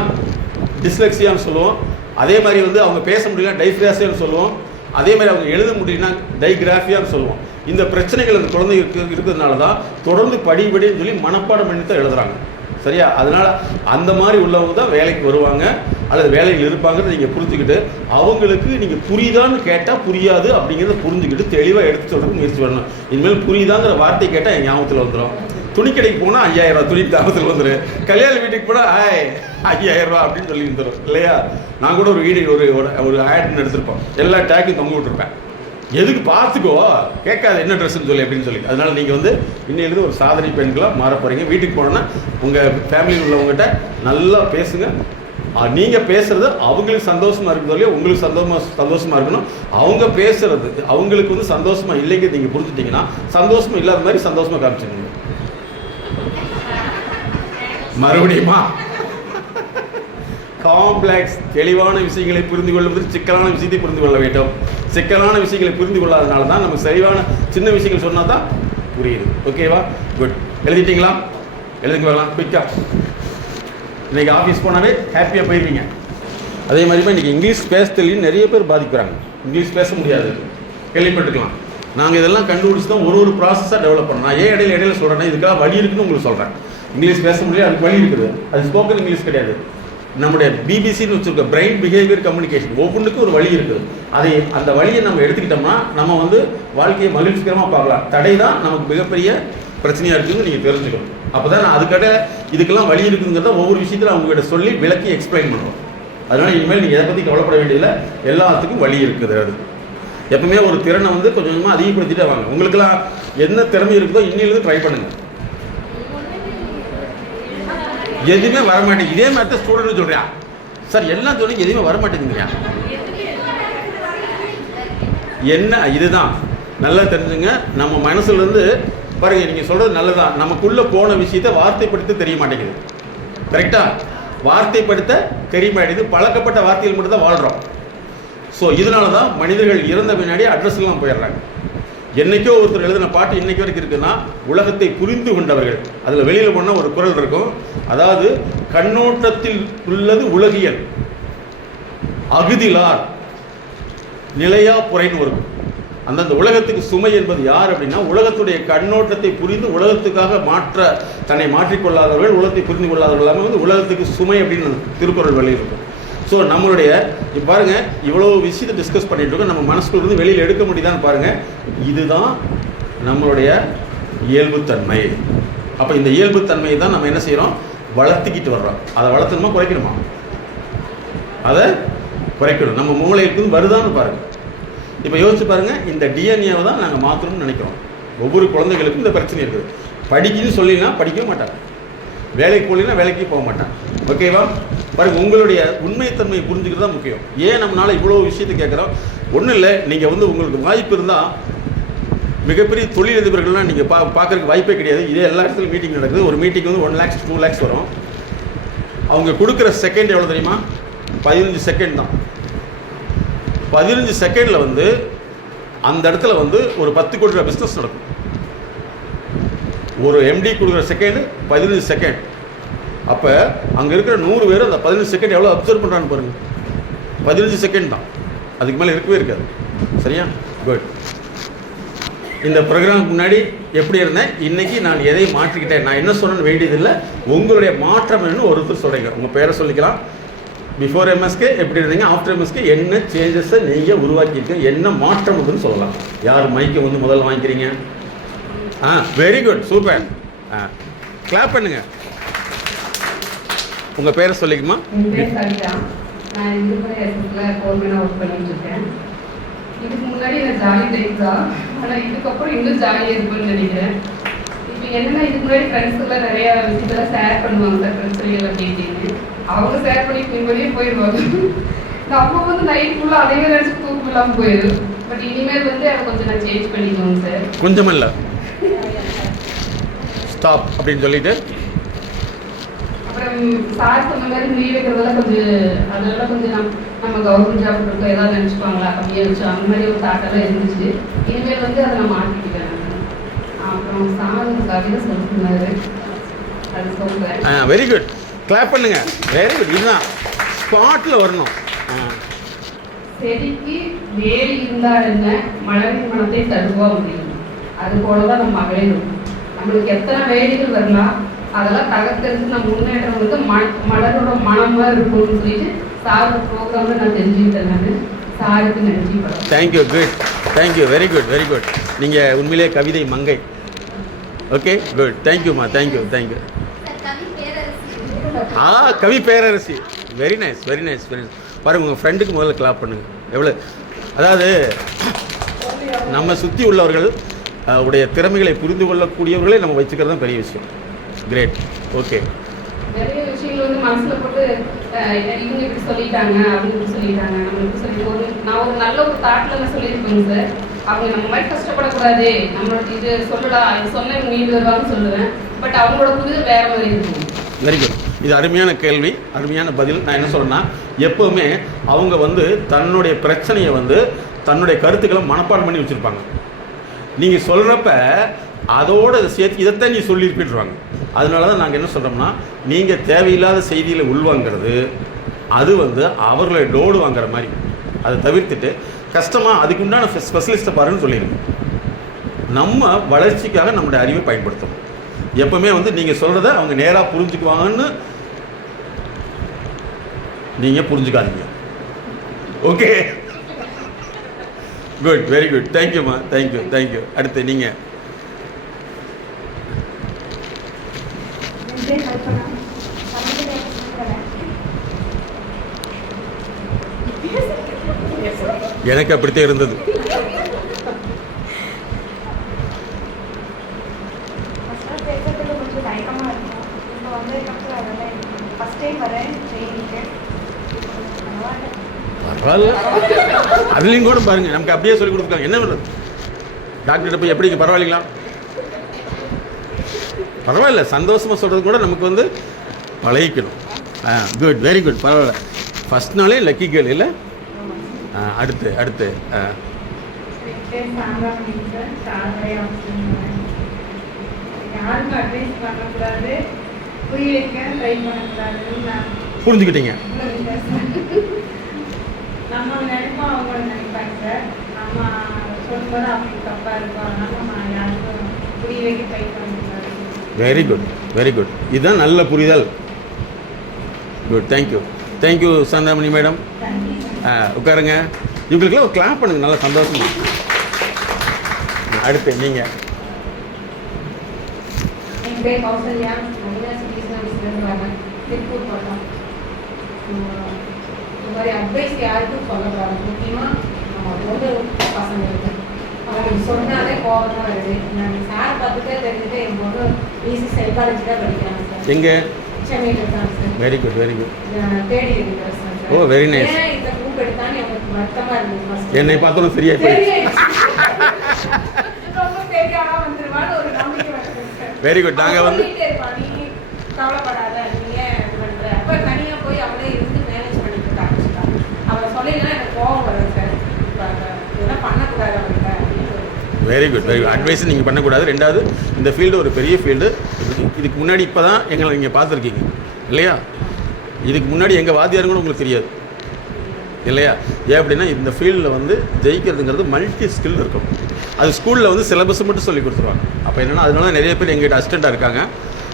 டிஸ்லெக்ஸியான்னு சொல்லுவோம். அதே மாதிரி வந்து அவங்க பேச முடியலனா டைஃப்ராசியான்னு சொல்லுவோம். அதே மாதிரி அவங்க எழுத முடியலனா டைகிராஃபியான்னு சொல்லுவோம். இந்த பிரச்சனைகள் அந்த குழந்தை இருக்கிறதுனால தான் தொடர்ந்து படின்னு சொல்லி மனப்பாடம் பண்ணி தான் எழுதுறாங்க. சரியா? அதனால் அந்த மாதிரி உள்ளவங்க தான் வேலைக்கு வருவாங்க அல்லது வேலையில் இருப்பாங்கன்னு நீங்கள் புரிஞ்சுக்கிட்டு, அவங்களுக்கு நீங்கள் புரியுதான்னு கேட்டால் புரியாது அப்படிங்கிறத புரிஞ்சுக்கிட்டு தெளிவாக எடுத்து சொல்கிறதுக்கு முயற்சி பண்ணணும். இனிமேல் புரியுதாங்கிற வார்த்தை கேட்டால் என் ஞாபகத்தில் வந்துடும். துணி கடைக்கு போனால் 5000 ரூபா துணி ஞாபகத்தில் வந்துடும். கல்யாண வீட்டுக்கு போனால் 5000 ரூபா அப்படின்னு சொல்லி வந்துடும் இல்லையா? நான் கூட ஒரு வீடியோ ஒரு ஆட் எடுத்திருப்போம். எல்லா டேக்கும் தொங்க விட்டுருப்பேன். எதுக்கு பார்த்துக்கோ, கேட்காது என்ன ட்ரெஸ்ன்னு சொல்லி அப்படின்னு சொல்லி. அதனால் நீங்கள் வந்து இன்னிலிருந்து ஒரு சாதனை பெண்களாக மாற போகிறீங்க. வீட்டுக்கு போனோன்னா உங்கள் ஃபேமிலியில் உள்ளவங்ககிட்ட நல்லா பேசுங்க. நீங்கள் பேசுகிறது அவங்களுக்கு சந்தோஷமாக இருக்கிறது இல்லையா, உங்களுக்கு சந்தோஷமாக இருக்கணும். அவங்க பேசுகிறது அவங்களுக்கு வந்து சந்தோஷமாக இல்லைங்க நீங்கள் புரிஞ்சுட்டிங்கன்னா, சந்தோஷமாக இல்லாத மாதிரி சந்தோஷமாக காமிச்சிருங்க. மறுபடியுமா காம்ப்ளெக்ஸ் தெளிவான விஷயங்களை புரிந்து கொள்வது, சிக்கலான விஷயத்தை புரிந்து கொள்ள வேண்டும். சிக்கலான விஷயங்களை புரிந்து கொள்ளாதனால தான் நமக்கு சரிவான சின்ன விஷயங்கள் சொன்னால் தான் புரியுது. ஓகேவா? குட். எழுதிட்டீங்களா? எழுதுங்க வரலாம் குயிக்கா. இன்றைக்கி ஆஃபீஸ் போனாவே ஹாப்பியாக போயிடுவீங்க. அதே மாதிரி இன்றைக்கி இங்கிலீஷ் பேச தெரியல நிறைய பேர் பாதிக்கிறாங்க. இங்கிலீஷ் பேச முடியாது, கேள்விப்பட்டுக்கலாம். நாங்கள் இதெல்லாம் கண்டுபிடிச்சி தான் ஒரு ப்ராசஸாக டெவலப் பண்ணோம். நான் ஏன் இடையில சொல்கிறேன்னா இதுக்காக வழி இருக்குன்னு உங்களுக்கு சொல்கிறேன். இங்கிலீஷ் பேச முடியாது, அதுக்கு வழி இருக்குது. அது ஸ்போக்கன் இங்கிலீஷ் கிடையாது. நம்முடைய பிபிசின்னு வச்சுருக்க பிரெயின் பிஹேவியர் கம்யூனிகேஷன் ஒவ்வொன்றுக்கும் ஒரு வழி இருக்குது. அந்த வழியை நம்ம எடுத்துக்கிட்டோம்னா நம்ம வந்து வாழ்க்கையை மகிழ்ச்சிகரமாக பார்க்கலாம். தடை தான் நமக்கு மிகப்பெரிய பிரச்சனையாக இருக்குதுன்னு நீங்கள் தெரிஞ்சுக்கணும். அப்போ தான் நான் அதுக்கிட்ட இதுக்கெல்லாம் வழி இருக்குதுங்கிறத ஒவ்வொரு விஷயத்தில் அவங்ககிட்ட சொல்லி விளக்கி எக்ஸ்பிளைன் பண்ணுவோம். அதனால் இனிமேல் நீங்கள் எதை பற்றி கவலைப்பட வேண்டியதில்லை, எல்லாத்துக்கும் வழி இருக்குது. அது எப்பவுமே ஒரு திறனை வந்து கொஞ்சம் கொஞ்சமாக அதிகப்படுத்திட்டே வாங்க. உங்களுக்கெல்லாம் என்ன திறமை இருக்குதோ இன்னிலிருந்து ட்ரை பண்ணுங்கள். எதுவுமே வரமாட்டேங்குது. இதே மாதிரி தான் ஸ்டூடெண்ட் சொல்றியா சார், எல்லாம் சொல்லி எதுவுமே வரமாட்டேங்குதுயா. என்ன இதுதான் நல்லா தெரிஞ்சுங்க. நம்ம மனசுலேருந்து பாருங்க, நீங்கள் சொல்கிறது நல்லதான். நமக்குள்ளே போன விஷயத்தை வார்த்தைப்படுத்த தெரிய மாட்டேங்குது. கரெக்டாக வார்த்தைப்படுத்த தெரிய மாட்டேங்குது. பழக்கப்பட்ட வார்த்தைகள் மட்டும் தான் வாழ்கிறோம். ஸோ இதனால தான் மனிதர்கள் இறந்த பின்னாடி அட்ரஸ்லாம் போயிடுறாங்க. என்றைக்கோ ஒருத்தர் எழுதின பாட்டு இன்னைக்கு வரைக்கும் இருக்குன்னா, உலகத்தை புரிந்து கொண்டவர்கள். அதில் வெளியில் போனால் ஒரு குரல் இருக்கும், அதாவது கண்ணோட்டத்தில் உள்ளது உலகியல், அகுதிலார் நிலையா புரைன்னு வரும். அந்தந்த உலகத்துக்கு சுமை என்பது யார் அப்படின்னா, உலகத்துடைய கண்ணோட்டத்தை புரிந்து உலகத்துக்காக தன்னை மாற்றிக்கொள்ளாதவர்கள், உலகத்தை புரிந்து கொள்ளாதவர்கள் எல்லாமே வந்து உலகத்துக்கு சுமை அப்படின்னு திருக்குறள் வெளியில் இருக்கும். ஸோ நம்மளுடைய இப்போ பாருங்கள், இவ்வளோ விஷயத்தை டிஸ்கஸ் பண்ணிட்டு இருக்கோம். நம்ம மனசுக்குள்ளேருந்து வெளியில் எடுக்க முடியுதான்னு பாருங்கள். இதுதான் நம்மளுடைய இயல்புத்தன்மை. அப்போ இந்த இயல்புத்தன்மையை தான் நம்ம என்ன செய்கிறோம், வளர்த்துக்கிட்டு வர்றோம். அதை வளர்த்தணுமா குறைக்கணுமா? அதை குறைக்கணும். நம்ம மூளைக்கு வருதான்னு பாருங்கள். இப்போ யோசிச்சு பாருங்கள், இந்த டிஎன்ஏவை தான் நாங்கள் மாற்றணும்னு நினைக்கிறோம். ஒவ்வொரு குழந்தைகளுக்கும் இந்த பிரச்சனை இருக்குது. படிக்குன்னு சொல்லினா படிக்கவே மாட்டாங்க, வேலைக்கு போகலினா வேலைக்கு போக மாட்டாங்க. ஓகேவா? பாருங்கள், உங்களுடைய உண்மைத்தன்மையை புரிஞ்சுக்கிறது தான் முக்கியம். ஏன் நம்மளால் இவ்வளோ விஷயத்தை கேட்குறோம்? ஒன்றும் இல்லை, நீங்கள் வந்து உங்களுக்கு வாய்ப்பு இருந்தால் மிகப்பெரிய தொழிலதிபர்கள்லாம் நீங்கள் பார்க்குறதுக்கு வாய்ப்பே கிடையாது. இதே எல்லா இடத்துலையும் மீட்டிங் நடக்குது. ஒரு மீட்டிங் வந்து 1 lakhs 2 lakhs வரும். அவங்க கொடுக்குற செகண்ட் எவ்வளோ தெரியுமா? 15 செகண்ட் தான். 15 செகண்டில் வந்து அந்த இடத்துல வந்து ஒரு 10 கோடி ரூபா பிஸ்னஸ் நடக்கும். ஒரு எம்டி கொடுக்குற செகண்டு 15 செகண்ட். அப்போ அங்கே இருக்கிற 100 பேர் அந்த 15 செகண்ட் எவ்வளோ அப்சர்வ் பண்ணுறான்னு பாருங்கள். 15 செகண்ட் தான், அதுக்கு மேலே இருக்கவே இருக்காது. சரியா? குட். இந்த ப்ரோக்ராமுக்கு முன்னாடி எப்படி இருந்தேன், இன்றைக்கி நான் எதை மாற்றிக்கிட்டேன், நான் என்ன சொன்னேன்னு வேண்டியதில்லை. உங்களுடைய மாற்றம் என்னன்னு ஒருத்தர் சொல்கிறீங்க. உங்கள் பேரை சொல்லிக்கலாம். பிஃபோர் எம்எஸ்க்கு எப்படி இருந்தீங்க, ஆஃப்டர் எம்எஸ்க்கு என்ன சேஞ்சஸை நீங்கள் உருவாக்கியிருக்கீங்க, என்ன மாற்றம் இருக்குன்னு சொல்லலாம். யார் மைக்கை வந்து முதல்ல வாங்கிக்கிறீங்க? Very good, super. கிளாப் பண்ணுங்க. உங்கள் பேரை சொல்லிக்குமா? என் பேர் கவிதா. நான் விழுப்புரம் எஸ்எஸ்ல ஃபோர்மேனாக ஒர்க் பண்ணிட்டு இருக்கேன். இதுக்கு முன்னாடி நான் ஜாலி டைப் தான், ஆனால் இதுக்கப்புறம் இன்னும் ஜாலியாக இருக்குன்னு நினைக்கிறேன். இப்போ என்னன்னா, இதுக்கு முன்னாடி ஃப்ரெண்ட்ஸுக்கெல்லாம் நிறையா விஷயத்தெல்லாம் ஷேர் பண்ணுவாங்க சார், ஃப்ரெண்ட்ஸ் அப்படி இப்படின்னு. அவங்க ஷேர் பண்ணி நிம்மதியே போயிடுவாங்க. நம்ம வந்து நைட் ஃபுல்லாக அதே நினச்சி தூக்கம் இல்லாமல் போயிடும். பட் இனிமேல் வந்து அதை கொஞ்சம் நான் சேஞ்ச் பண்ணிக்குவோங்க சார். கொஞ்சமில்ல, ஸ்டாப் அப்படின்னு சொல்லிட்டு அப்புறம் சார் சொன்ன மாதிரி முடி வைக்கிறதெல்லாம் அதெல்லாம் கொஞ்சம் நம்ம கவர்மெண்ட் ஜாப் இருக்கோம் ஏதாவது நினச்சிப்பாங்களா கம்மியாக வச்சு அந்த மாதிரி ஒரு தாட்டெல்லாம் இருந்துச்சு. இனிமேல் வந்து அதை நான் மாற்றிக்கிட்டேன். அப்புறம் சார் கவிதை சொல்லிருந்தாரு, அது சொல்கிறேன். வெரி குட், கிளாப் பண்ணுங்க. வெரி குட், இதுதான் ஸ்பாட்டில் வரணும். செடிக்கு வேலி இருந்தால் என்ன, மலரின் மனத்தை தருவா முடியும். அது போலதான் நம்ம மகளிரும். நம்மளுக்கு எத்தனை வேலிகள் வரலாம், அதெல்லாம் தகர்த்தெடுத்து நம்ம முன்னேற்றம் வந்து மலரோட மனமாக இருக்கும்னு சொல்லிட்டு சார் ப்ரோக்ராமில் நான் தெரிஞ்சுக்கிட்டேன். நான் சாருக்கு நன்றி படம். Thank you, good, thank you, very good, very good. நீங்கள் உண்மையிலே கவிதை மங்கை. ஓகே, குட், தேங்க்யூம்மா, தேங்க்யூ, தேங்க்யூ. கவி பேரரசி, very nice, very nice, very nice. பாருங்கள், உங்கள் ஃப்ரெண்டுக்கு முதல்ல கிளாப் பண்ணுங்கள். எவ்வளோ, அதாவது நம்ம சுற்றி உள்ளவர்கள் உடைய திறமைகளை புரிந்து கொள்ளக்கூடியவர்களே நம்ம வச்சுக்கிறது தான் பெரிய விஷயம். Great, okay. நிறைய விஷயங்கள் வந்து மனசில் போட்டு இவங்க இப்படி சொல்லிட்டாங்க, அவங்க இப்படி சொல்லிட்டாங்க, நம்ம இப்படி சொல்லி நான் ஒரு நல்ல ஒரு தாட்டில் நான் சொல்லியிருப்பேங்க சார். அவங்க நம்ம மாதிரி கஷ்டப்படக்கூடாது, நம்மளோட இது சொல்லலாம், இது சொன்ன இவங்க வீடு வருவாங்கன்னு சொல்லுவேன். பட் அவங்களோட புரிதல் வேற மாதிரி இருக்கும். வெரி குட், இது அருமையான கேள்வி, அருமையான பதில். நான் என்ன சொல்றேன்னா, எப்பவுமே அவங்க வந்து தன்னுடைய பிரச்சனையை வந்து தன்னுடைய கருத்துக்களை மனப்பாடம் பண்ணி வச்சுருப்பாங்க. நீங்கள் சொல்கிறப்ப அதோடு சேர்த்து இதைத்தான் நீ சொல்லியிருப்பிடுவாங்க. அதனால தான் நாங்கள் என்ன சொல்கிறோம்னா, நீங்கள் தேவையில்லாத செய்தியில் உள்வாங்கிறது அது வந்து அவர்களை லோடு வாங்குற மாதிரி. அதை தவிர்த்துட்டு கஷ்டமாக அதுக்கு உண்டான ஸ்பெஷலிஸ்ட்டை பாருன்னு சொல்லிடுங்க. நம்ம வளர்ச்சிக்காக நம்முடைய அறிவை பயன்படுத்தணும். எப்பவுமே வந்து நீங்கள் சொல்கிறத அவங்க நேராக புரிஞ்சுக்குவாங்கன்னு நீங்கள் புரிஞ்சுக்காதீங்க. ஓகே, குட், வெரி குட், தேங்க்யூம்மா, தேங்க்யூ, தேங்க்யூ. அடுத்து நீங்கள். எனக்கு அப்படித்தான் இருந்தது. பரவாயில்ல, அதுலேயும் கூட பாருங்க, நமக்கு அப்படியே சொல்லி கொடுத்துருக்காங்க. என்ன பண்ணுறது, டாக்டர்கிட்ட போய் எப்படி பரவாயில்லைங்களா, பரவாயில்ல, சந்தோஷமாக சொல்கிறது கூட நமக்கு வந்து பழகிக்கணும். குட், வெரி குட், பரவாயில்ல. ஃபஸ்ட் நாளே லக்கி கேர்ள் இல்லை. அடுத்து அடுத்து புரிஞ்சுக்கிட்டீங்க. நம்ம நினைப்போம், அவங்க நினைப்பாங்க சார். நம்ம சொல்லும்போது அப்படி தப்பாக இருக்கும், அதனால நம்ம யாருக்கும் புரிய வைக்க ட்ரை பண்ணக்கூடாது. வெரி குட், வெரி குட், இதுதான் நல்ல புரிதல். Good, thank you, thank you Santhamani madam. உட்காருங்க. இவங்களுக்குலாம் ஒரு கிளாப் பண்ணுங்க, நல்லா சந்தோஷமா. அடுத்து நீங்கள். என் பேர் கௌசல்யா, திருப்பூர் பக்கம். இந்த மாதிரி அட்வைஸ் யாருக்கும் சொல்லக்கூடாது, முக்கியமாக நம்ம பொண்ணு பசங்களுக்கு. அவங்களுக்கு சொன்னாலே கோபம் தான் வருது. நான் சார் பார்த்துட்டே தெரிஞ்சுட்டு என் பொண்ணு பிசி சைக்காலஜி தான் படிக்கிறாங்க சார். எங்கே? சென்னையில் இருக்காங்க sir. Very good, very good. தேடி இருக்கிறேன் சார். ஓ, வெரி நைஸ். ஏன் இந்த குரூப் எடுத்தான்னு எனக்கு வருத்தமாக இருந்தது. என்னை பார்த்தோம் சரியா போயிடுச்சு. ரொம்ப பெரிய ஆளாக வந்துருவான்னு ஒரு நம்பிக்கை வருது சார். Very good. நாங்கள் வந்து நீ கவலைப்படாத, நீ ஏன் இது பண்ணுற, அப்போ தனியாக போய் அவளே இருந்து மேனேஜ் பண்ணிட்டு இருக்காங்க. அவளை சொல்லிங்கன்னா எனக்கு கோபம் வருது சார். இதெல்லாம் பண்ணக்கூடாது அவங்கள்ட்ட. Very good, very good. Advice நீங்கள் பண்ணக்கூடாது. ரெண்டாவது, இந்த ஃபீல்டு ஒரு பெரிய ஃபீல்டு. இதுக்கு முன்னாடி இப்போ தான் எங்களை நீங்கள் பார்த்துருக்கீங்க இல்லையா? இதுக்கு முன்னாடி எங்கள் வாத்தியாரும் கூட உங்களுக்கு தெரியாது இல்லையா? ஏன் அப்படின்னா, இந்த ஃபீல்டில் வந்து ஜெயிக்கிறதுங்கிறது மல்டி ஸ்கில் இருக்கும். அது ஸ்கூலில் வந்து சிலபஸ் மட்டும் சொல்லி கொடுத்துருவாங்க. அப்போ என்னென்னா, அதனால நிறைய பேர் எங்கள்கிட்ட அசிஸ்டண்ட்டாக இருக்காங்க.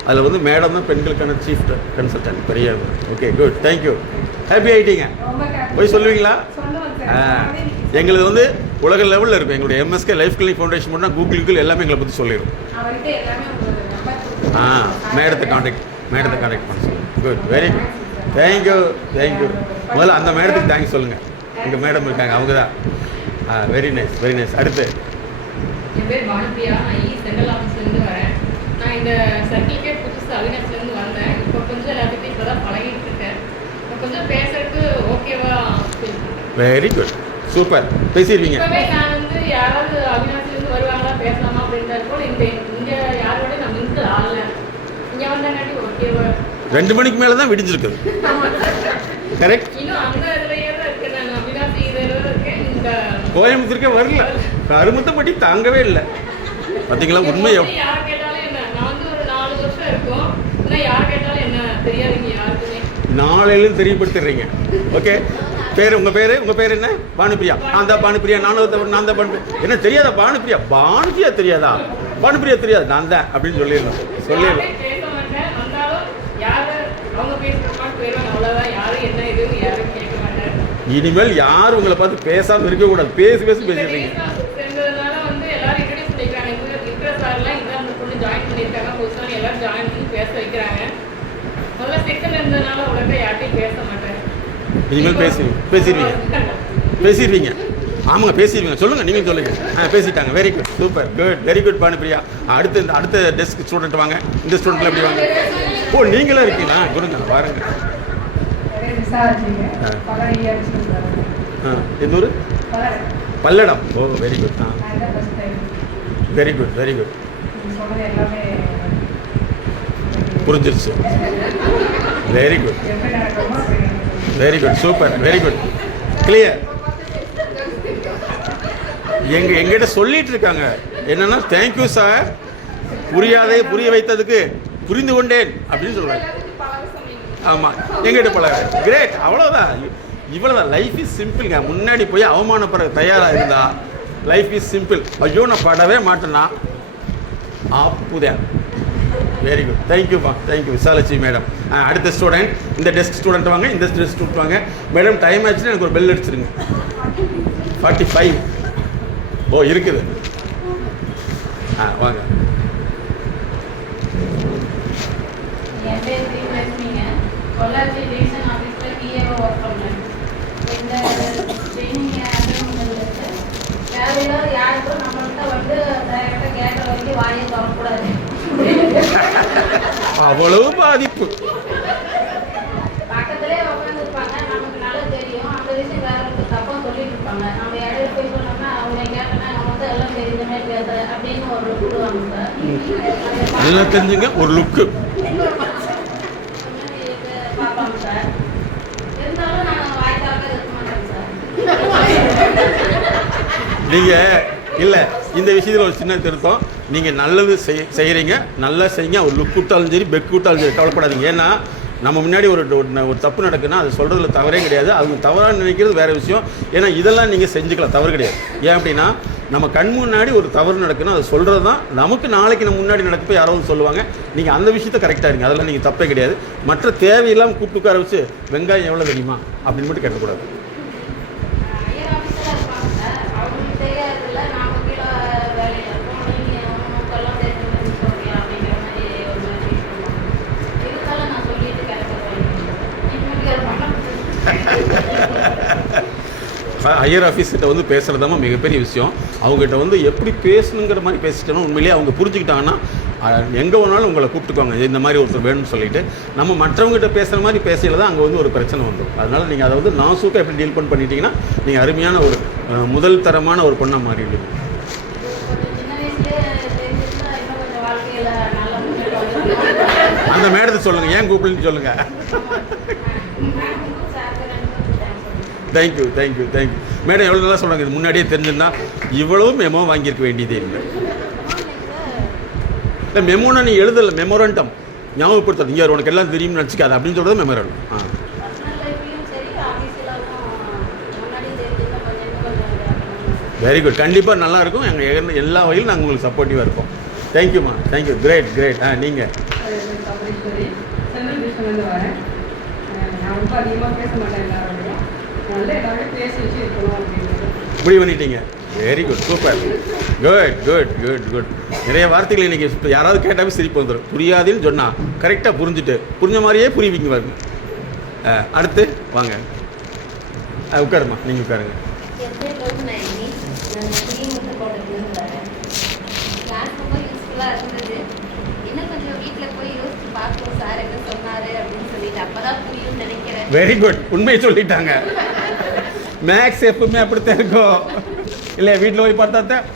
அதில் வந்து மேடம் தான் பெண்களுக்கான சீஃப் கன்சல்டன்ட், பெரிய. Okay, good, thank you. ஹாப்பி ஆகிட்டீங்க. போய் சொல்லுவீங்களா? எங்களுக்கு வந்து உலக லெவலில் இருக்கும். எங்களுடைய எம்எஸ்கே லைஃப் கிளினிக் ஃபவுண்டேஷன் போனால் கூகுள் எல்லாமே எங்களை பற்றி சொல்லிடும். மேடத்தை காண்டாக்ட் மேடத்தை கான்டாக்ட் பண்ண சொல்லுங்கள். Good, very good, thank you thank you. முதல்ல அந்த மேடத்துக்கு தேங்க்ஸ் சொல்லுங்கள். எங்கள் மேடம் இருக்காங்க, அவங்க தான். Very nice very nice. அடுத்து என் பேர் பானுப்பிரியா. நான் சென்ட்ரல் ஆஃபீஸ்லேருந்து வரேன். நான் இந்த சர்க்கிளுக்கே புதுசு அவினாஸ்லேருந்து வந்தேன். இப்போ கொஞ்சம் எல்லாத்துக்கும் இப்போ தான் பழகிட்டு இருக்கேன். இப்போ கொஞ்சம் பேசுறதுக்கு ஓகேவா ஃபீல் பண்ணுறேன். Very good, super. பேசிடுவீங்க. இப்போவே நான் வந்து யாராவது அவினாஸ்லேருந்து வருவாங்களா பேசலாமா அப்படின்றது போல் இங்கே யாரோட நான் மிங்கிள் ஆகலை. இங்கே வந்தங்காட்டி ஓகேவா. 2 மணிக்கு மேலே தான் விடிஞ்சிருக்குது. கரெக்ட். இன்னும் அந்த இதுலையே தான் இருக்கேன். நான் அவினாசி இதில் இருக்கேன். இந்த கோயம்புத்தூருக்கே வரல, கருமத்தைப்பட்டி தாங்கவே இல்லை. பார்த்தீங்களா உண்மை. யார் கேட்டாலும் என்ன, நான் வந்து ஒரு 4 வருஷம் இருக்கும். இன்னும் யார் கேட்டாலும் என்ன தெரியாதுங்க யாருக்குமே. நாளையிலும் தெரியப்படுத்திடுறீங்க. ஓகே, பேர் உங்கள் பேர் என்ன? பானுப்பிரியா. நான் தான் பானுப்பிரியா. நான் தான் பானுப்பிரியா. என்ன தெரியாதா? பானுப்பிரியா தெரியாதா? பானுப்பிரியா தெரியாது, நான் தான் அப்படின்னு சொல்லிடணும். பேச மாட்டேன். வந்தாலும் யாரு அவங்க பேசுறதுக்கு போயிடுவாங்க, அவ்வளோதான். யாரும் என்ன இதுன்னு யாரும் கேட்க மாட்டேன். இனிமேல் யாரும் உங்களை பார்த்து பேசாமல் இருக்கக்கூடாது. பேசிடுறீங்க. சேர்ந்ததுனால வந்து எல்லாரும் இன்ட்ரடியூஸ் பண்ணிக்கிறாங்க. இருக்கிற சார்லாம் இதான் அந்த பொண்ணு ஜாயின் பண்ணியிருக்காங்க. புதுசாக எல்லாரும் ஜாயின் பண்ணி பேச வைக்கிறாங்க. முதல்ல செக்ஷன் இருந்ததுனால உடனே யார்ட்டையும் பேச மாட்டேன். இனிமேல் பேசிடுவீங்க. ஆமாங்க, பேசிடுவீங்க. சொல்லுங்கள், நீங்கள் சொல்லுங்கள். பேசிட்டாங்க. Very good, super, good, very good Bhanupriya. அடுத்த டெஸ்க் ஸ்டூடெண்ட் வாங்க. இந்த ஸ்டூடெண்ட்ல எப்படி வாங்க? ஓ, நீங்களே இருக்கீங்களா? கொடுங்க பாருங்க. எந்த ஊர்? பல்லடம். ஓ, very good. Very good very good. புரிஞ்சிருச்சு. Very good very good, super, very good, clear. எங்கிட்ட சொல்லிட்டு இருக்காங்க என்னன்னா, தேங்க்யூ சார், புரிய வைத்ததுக்கு, புரிந்து கொண்டேன் அப்படின்னு சொல்றாங்க. ஆமாம், எங்கிட்ட பழக. கிரேட், அவ்வளோதான். இவ்வளோதான். லைஃப் இஸ் சிம்பிள்ங்க. முன்னாடி போய் அவமானப்பட தயாராக இருந்தா லைஃப் இஸ் சிம்பிள். ஐயோ நான் படவே மாட்டேன்னா ஆப்புதேன். வெரி குட், தேங்க்யூப்பா, தேங்க்யூ விசாலட்சுமி மேடம். அடுத்த ஸ்டூடெண்ட், இந்த டெஸ்க் ஸ்டூடெண்ட் வாங்க. இந்த டெஸ்க் ஸ்டூடெண்ட் வாங்க. மேடம் டைம் ஆச்சுன்னா எனக்கு ஒரு பெல் அடிச்சிருங்க. 45. ஓ, இருக்குது. வாங்க. என் பேர் ஸ்ரீலட்சுமிங்க. பொள்ளாச்சி டிவிஷன் ஆஃபீஸில் பிஏஓ ஒர்க் பண்ணேன். இந்த ட்ரைனிங் அட்டெண்ட் தேவையில்லாத யாருக்கும் நம்மள்கிட்ட வந்து டைரெக்டாக கேட்குற வரைக்கும் வாயை தொடக்கூடாது. அவ்வளவு பாதிப்பு. பக்கத்திலே உட்காந்துருப்பாங்க, நமக்கு நல்லா தெரியும். அந்த விஷயம் வேறவங்களுக்கு தப்பாக சொல்லிட்டு இருப்பாங்க. நம்ம இடையில போய் சொன்னோம்னா அவங்க கேட்டோன்னா அவங்க வந்து எல்லாம் தெரிஞ்ச மாதிரி பேசுற அப்படின்னு ஒரு லுக் விடுவாங்க சார். நல்லா தெரிஞ்சுங்க, ஒரு லுக்கு பார்ப்பாங்க சார். இருந்தாலும் நான் வாய்க்காக இருக்க மாட்டேன் சார். நீங்கள் இல்லை, இந்த விஷயத்தில் ஒரு சின்ன திருத்தம். நீங்கள் நல்லது செய்கிறீங்க, நல்லா செய்யுங்க. ஒரு லுக் விட்டாலும் சரி, பெக் விட்டாலும் சரி, கவலைப்படாதீங்க. ஏன்னா நம்ம முன்னாடி ஒரு தப்பு நடக்குன்னா அது சொல்கிறதுல தவறே கிடையாது. அவங்க தவறாக நினைக்கிறது வேறு விஷயம். ஏன்னா இதெல்லாம் நீங்கள் செஞ்சுக்கலாம், தவறு கிடையாது. ஏன் அப்படின்னா, நம்ம கண் முன்னாடி ஒரு தவறு நடக்குன்னா அது சொல்கிறது தான் நமக்கு நாளைக்கு நம்ம முன்னாடி நடக்கப்போ யாராவது சொல்லுவாங்க. நீங்கள் அந்த விஷயத்த கரெக்டாக இருங்க, அதெல்லாம் நீங்கள் தப்பே கிடையாது. மற்ற தேவையெல்லாம் கூப்பிட்டு உட்கார வச்சு வெங்காயம் எவ்வளோ தெரியுமா அப்படின்னு மட்டும் கேட்கக்கூடாது. ஐயர் ஆஃபீஸராக இருப்பாங்க சார். அவங்களுக்கு தெரியாதுல்ல, நாங்கள் கீழே வேலையில் இருக்கோம், நீங்கள் உங்களுக்கெல்லாம் தெரிஞ்சு சொல்றீங்க அப்படிங்கிற மாதிரி ஒரு மாதிரி சொல்லுவாங்க. இருந்தாலும் நான் சொல்லிட்டு கிளம்ப ஐயர் ஆஃபீஸ்கிட்ட வந்து பேசுகிறதாம மிகப்பெரிய விஷயம். அவங்ககிட்ட வந்து எப்படி பேசணுங்கிற மாதிரி பேசிட்டோன்னா உண்மையிலேயே அவங்க புரிஞ்சுக்கிட்டாங்கன்னா எங்கே வேணாலும் உங்களை கூப்பிட்டுக்குவாங்க. இந்த மாதிரி ஒருத்தர் வேணும்னு சொல்லிட்டு நம்ம மற்றவங்ககிட்ட பேசுகிற மாதிரி பேசல தான் அங்கே வந்து ஒரு பிரச்சனை வந்துடும். அதனால் நீங்கள் அதை வந்து நாசூக்காக எப்படி டீல் பண்ணிட்டீங்கன்னா நீங்கள் அருமையான ஒரு முதல் தரமான ஒரு பொண்ணாக மாறிடுவீங்க. சின்ன வயசுலேயே தெரிஞ்சுன்னா இன்னும் கொஞ்சம் வாழ்க்கையில் நல்ல முன்னேற்றம். அந்த மேடத்தை சொல்லுங்கள், ஏன் கூப்பிடுன்னு சொல்லுங்கள். Thank you thank you thank you madam. எவ்வளோ நல்லா சொல்கிறாங்க. இது முன்னாடியே தெரிஞ்சிருந்தா இவ்வளோ மெமோ வாங்கியிருக்க வேண்டியதே இல்லை. இல்லை, மெமோனா நீ எழுதலை, மெமோரண்டம் ஞாபகப்படுத்துறது. இங்கே உனக்கு எல்லாம் தெரியும்னு நினச்சிக்காது அப்படின்னு சொல்கிறது மெமோரண்டம். வெரி குட், கண்டிப்பாக நல்லாயிருக்கும். எங்கள் எல்லா வகையிலும் நாங்கள் உங்களுக்கு சப்போர்ட்டிவாக இருப்போம். தேங்க்யூம்மா, தேங்க்யூ, கிரேட் கிரேட். நீங்கள்? சென்ட்ரல் டிவிஷன்லேருந்து வரேன். நான் ரொம்ப அதிகமாக பேச மாட்டேன். எல்லாரோடையும் நல்லா எல்லாரும் பேசி வச்சு இருக்கணும் அப்படின்னு முடிவு பண்ணிட்டீங்க. Very good, super, good good good good. நிறைய வார்த்தைகள் இன்றைக்கி யாராவது கேட்டாவே சிரிப்பு வந்துடும். புரியாதுன்னு சொன்னால் கரெக்டாக புரிஞ்ச மாதிரியே புரிவிங்க பாருங்க. அடுத்து வாங்க, உட்காருமா, நீங்கள் உட்காருங்க. என் பேர் லோகநாயகி. நான் ஸ்ரீமுத்தக்கோட்டையிலேருந்து வரேன். கிளாஸ் ரொம்ப யூஸ்ஃபுல்லாக இருந்தது. இன்னும் கொஞ்சம் வீட்டில் போய் யோசிச்சு பார்க்கணும் சார் என்ன சொன்னார் அப்படின்னு சொல்லிட்டு, அப்போ தான் புரியும்னு நினைக்கிறேன். வெரி குட், உண்மையை சொல்லிட்டாங்க. மேக்ஸ் எப்பவுமே அப்படித்தான் இருக்கும் இல்லை? வீட்டில் போய் பார்த்தா தான்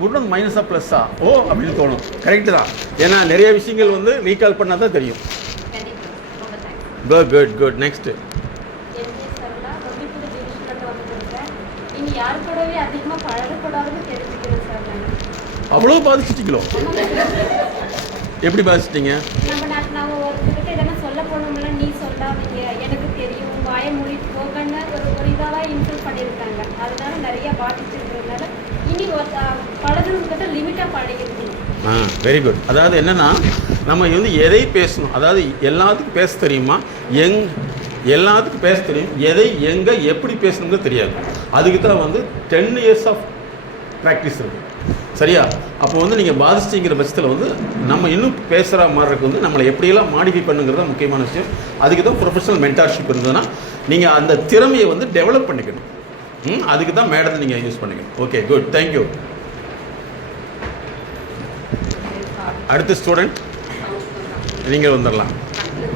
குட் மைனஸா ப்ளஸ்ஸா ஓ அப்படின்னு தோணும். கரெக்டு தான். ஏன்னா நிறைய விஷயங்கள் வந்து ரீகால் பண்ணால் தான் தெரியும். கண்டிப்பாக ரொம்ப thanks. Good good good. Next என் பேர் சரளா. தொழில்நுட்ப டிவிஷனில் வந்துருக்கேன். இனி யார் கூடவே அதிகமாக பழகக்கூடாதுன்னு தெரிஞ்சுக்கிறேன் சார். நான் அவ்வளோ பாதிச்சிட்டீங்களோ? எப்படி பாதிச்சிட்டீங்க? நம்ம ஒருத்தருக்கு எதனா சொல்ல போனோம்ல, நீ சொல்லாதீங்க எனக்கு தெரியும் வாயை மொழி போகன்னு ஒரு இதாக இன்சல்ட் பண்ணியிருக்காங்க. அதனால நிறைய பாதிச்சிருக்கிறதுனால இனி பழகிறதுக்கிட்ட லிமிட்டாக பழகிருக்கணும். Very good. அதாவது என்னென்னா நம்ம வந்து எதை பேசணும், அதாவது எல்லாத்துக்கும் பேச தெரியுமா, எல்லாத்துக்கும் பேச தெரியும், எதை எங்கே எப்படி பேசணுங்கிறது தெரியாது. அதுக்கு தான் வந்து 10 years ஆஃப் ப்ராக்டிஸ் இருக்குது. சரியா? அப்போ வந்து நீங்கள் பாதிச்சிங்கிற பட்சத்தில் வந்து நம்ம இன்னும் பேசுகிற மாதிரி இருக்கு வந்து நம்மளை எப்படியெல்லாம் மாடிஃபை பண்ணுங்கிறது தான் முக்கியமான விஷயம். அதுக்கு தான் ப்ரொஃபஷனல் மென்டார்ஷிப் இருந்ததுன்னா நீங்கள் அந்த திறமையை வந்து டெவலப் பண்ணிக்கணும். அதுக்கு தான் மேடத்தை நீங்கள் யூஸ் பண்ணிக்கணும். Okay, good, thank you. அடுத்த ஸ்டூடெண்ட் நீங்கள் வந்துடலாம்.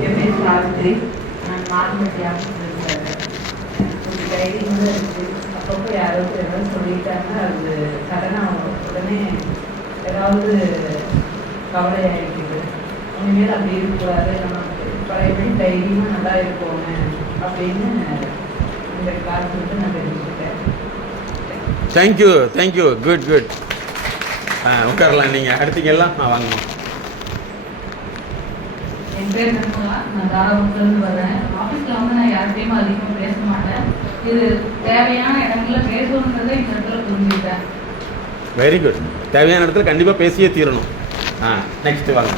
என் பேர் சாவித்ரி. நான் மார்மெட்டி ஆஃபீஸில் இருக்கேன். கொஞ்சம் டைரிங் தான் இருக்குது. அப்பப்போ யாராவது ஏதாவது சொல்லிட்டாங்க, அது சடனாக உடனே ஏதாவது கவலை ஆகிடுது. இனிமேல் அப்படி இருக்கக்கூடாது, நம்ம பழையபடி தைரியமாக நல்லா இருப்போங்க அப்படின்னு இந்த கிளாஸ் வந்து நான் தெரிஞ்சுக்கிட்டேன். Thank you thank you, good good. உட்காரலாம். நீங்கள் அடுத்தீங்கெல்லாம் வாங்கணும். என் பேர் நன்மலா. நான் தாராபுரத்துலேருந்து வரேன். ஆஃபீஸில் வந்து நான் யார்கிட்டையும் அதிகமாக பேச மாட்டேன். இது தேவையான இடங்கள்ல பேசணுன்றதை இந்த இடத்துல புரிஞ்சுக்கிட்டேன். Very good. தேவையான இடத்துல கண்டிப்பாக பேசியே தீரணும். நெக்ஸ்ட்டு வாங்க.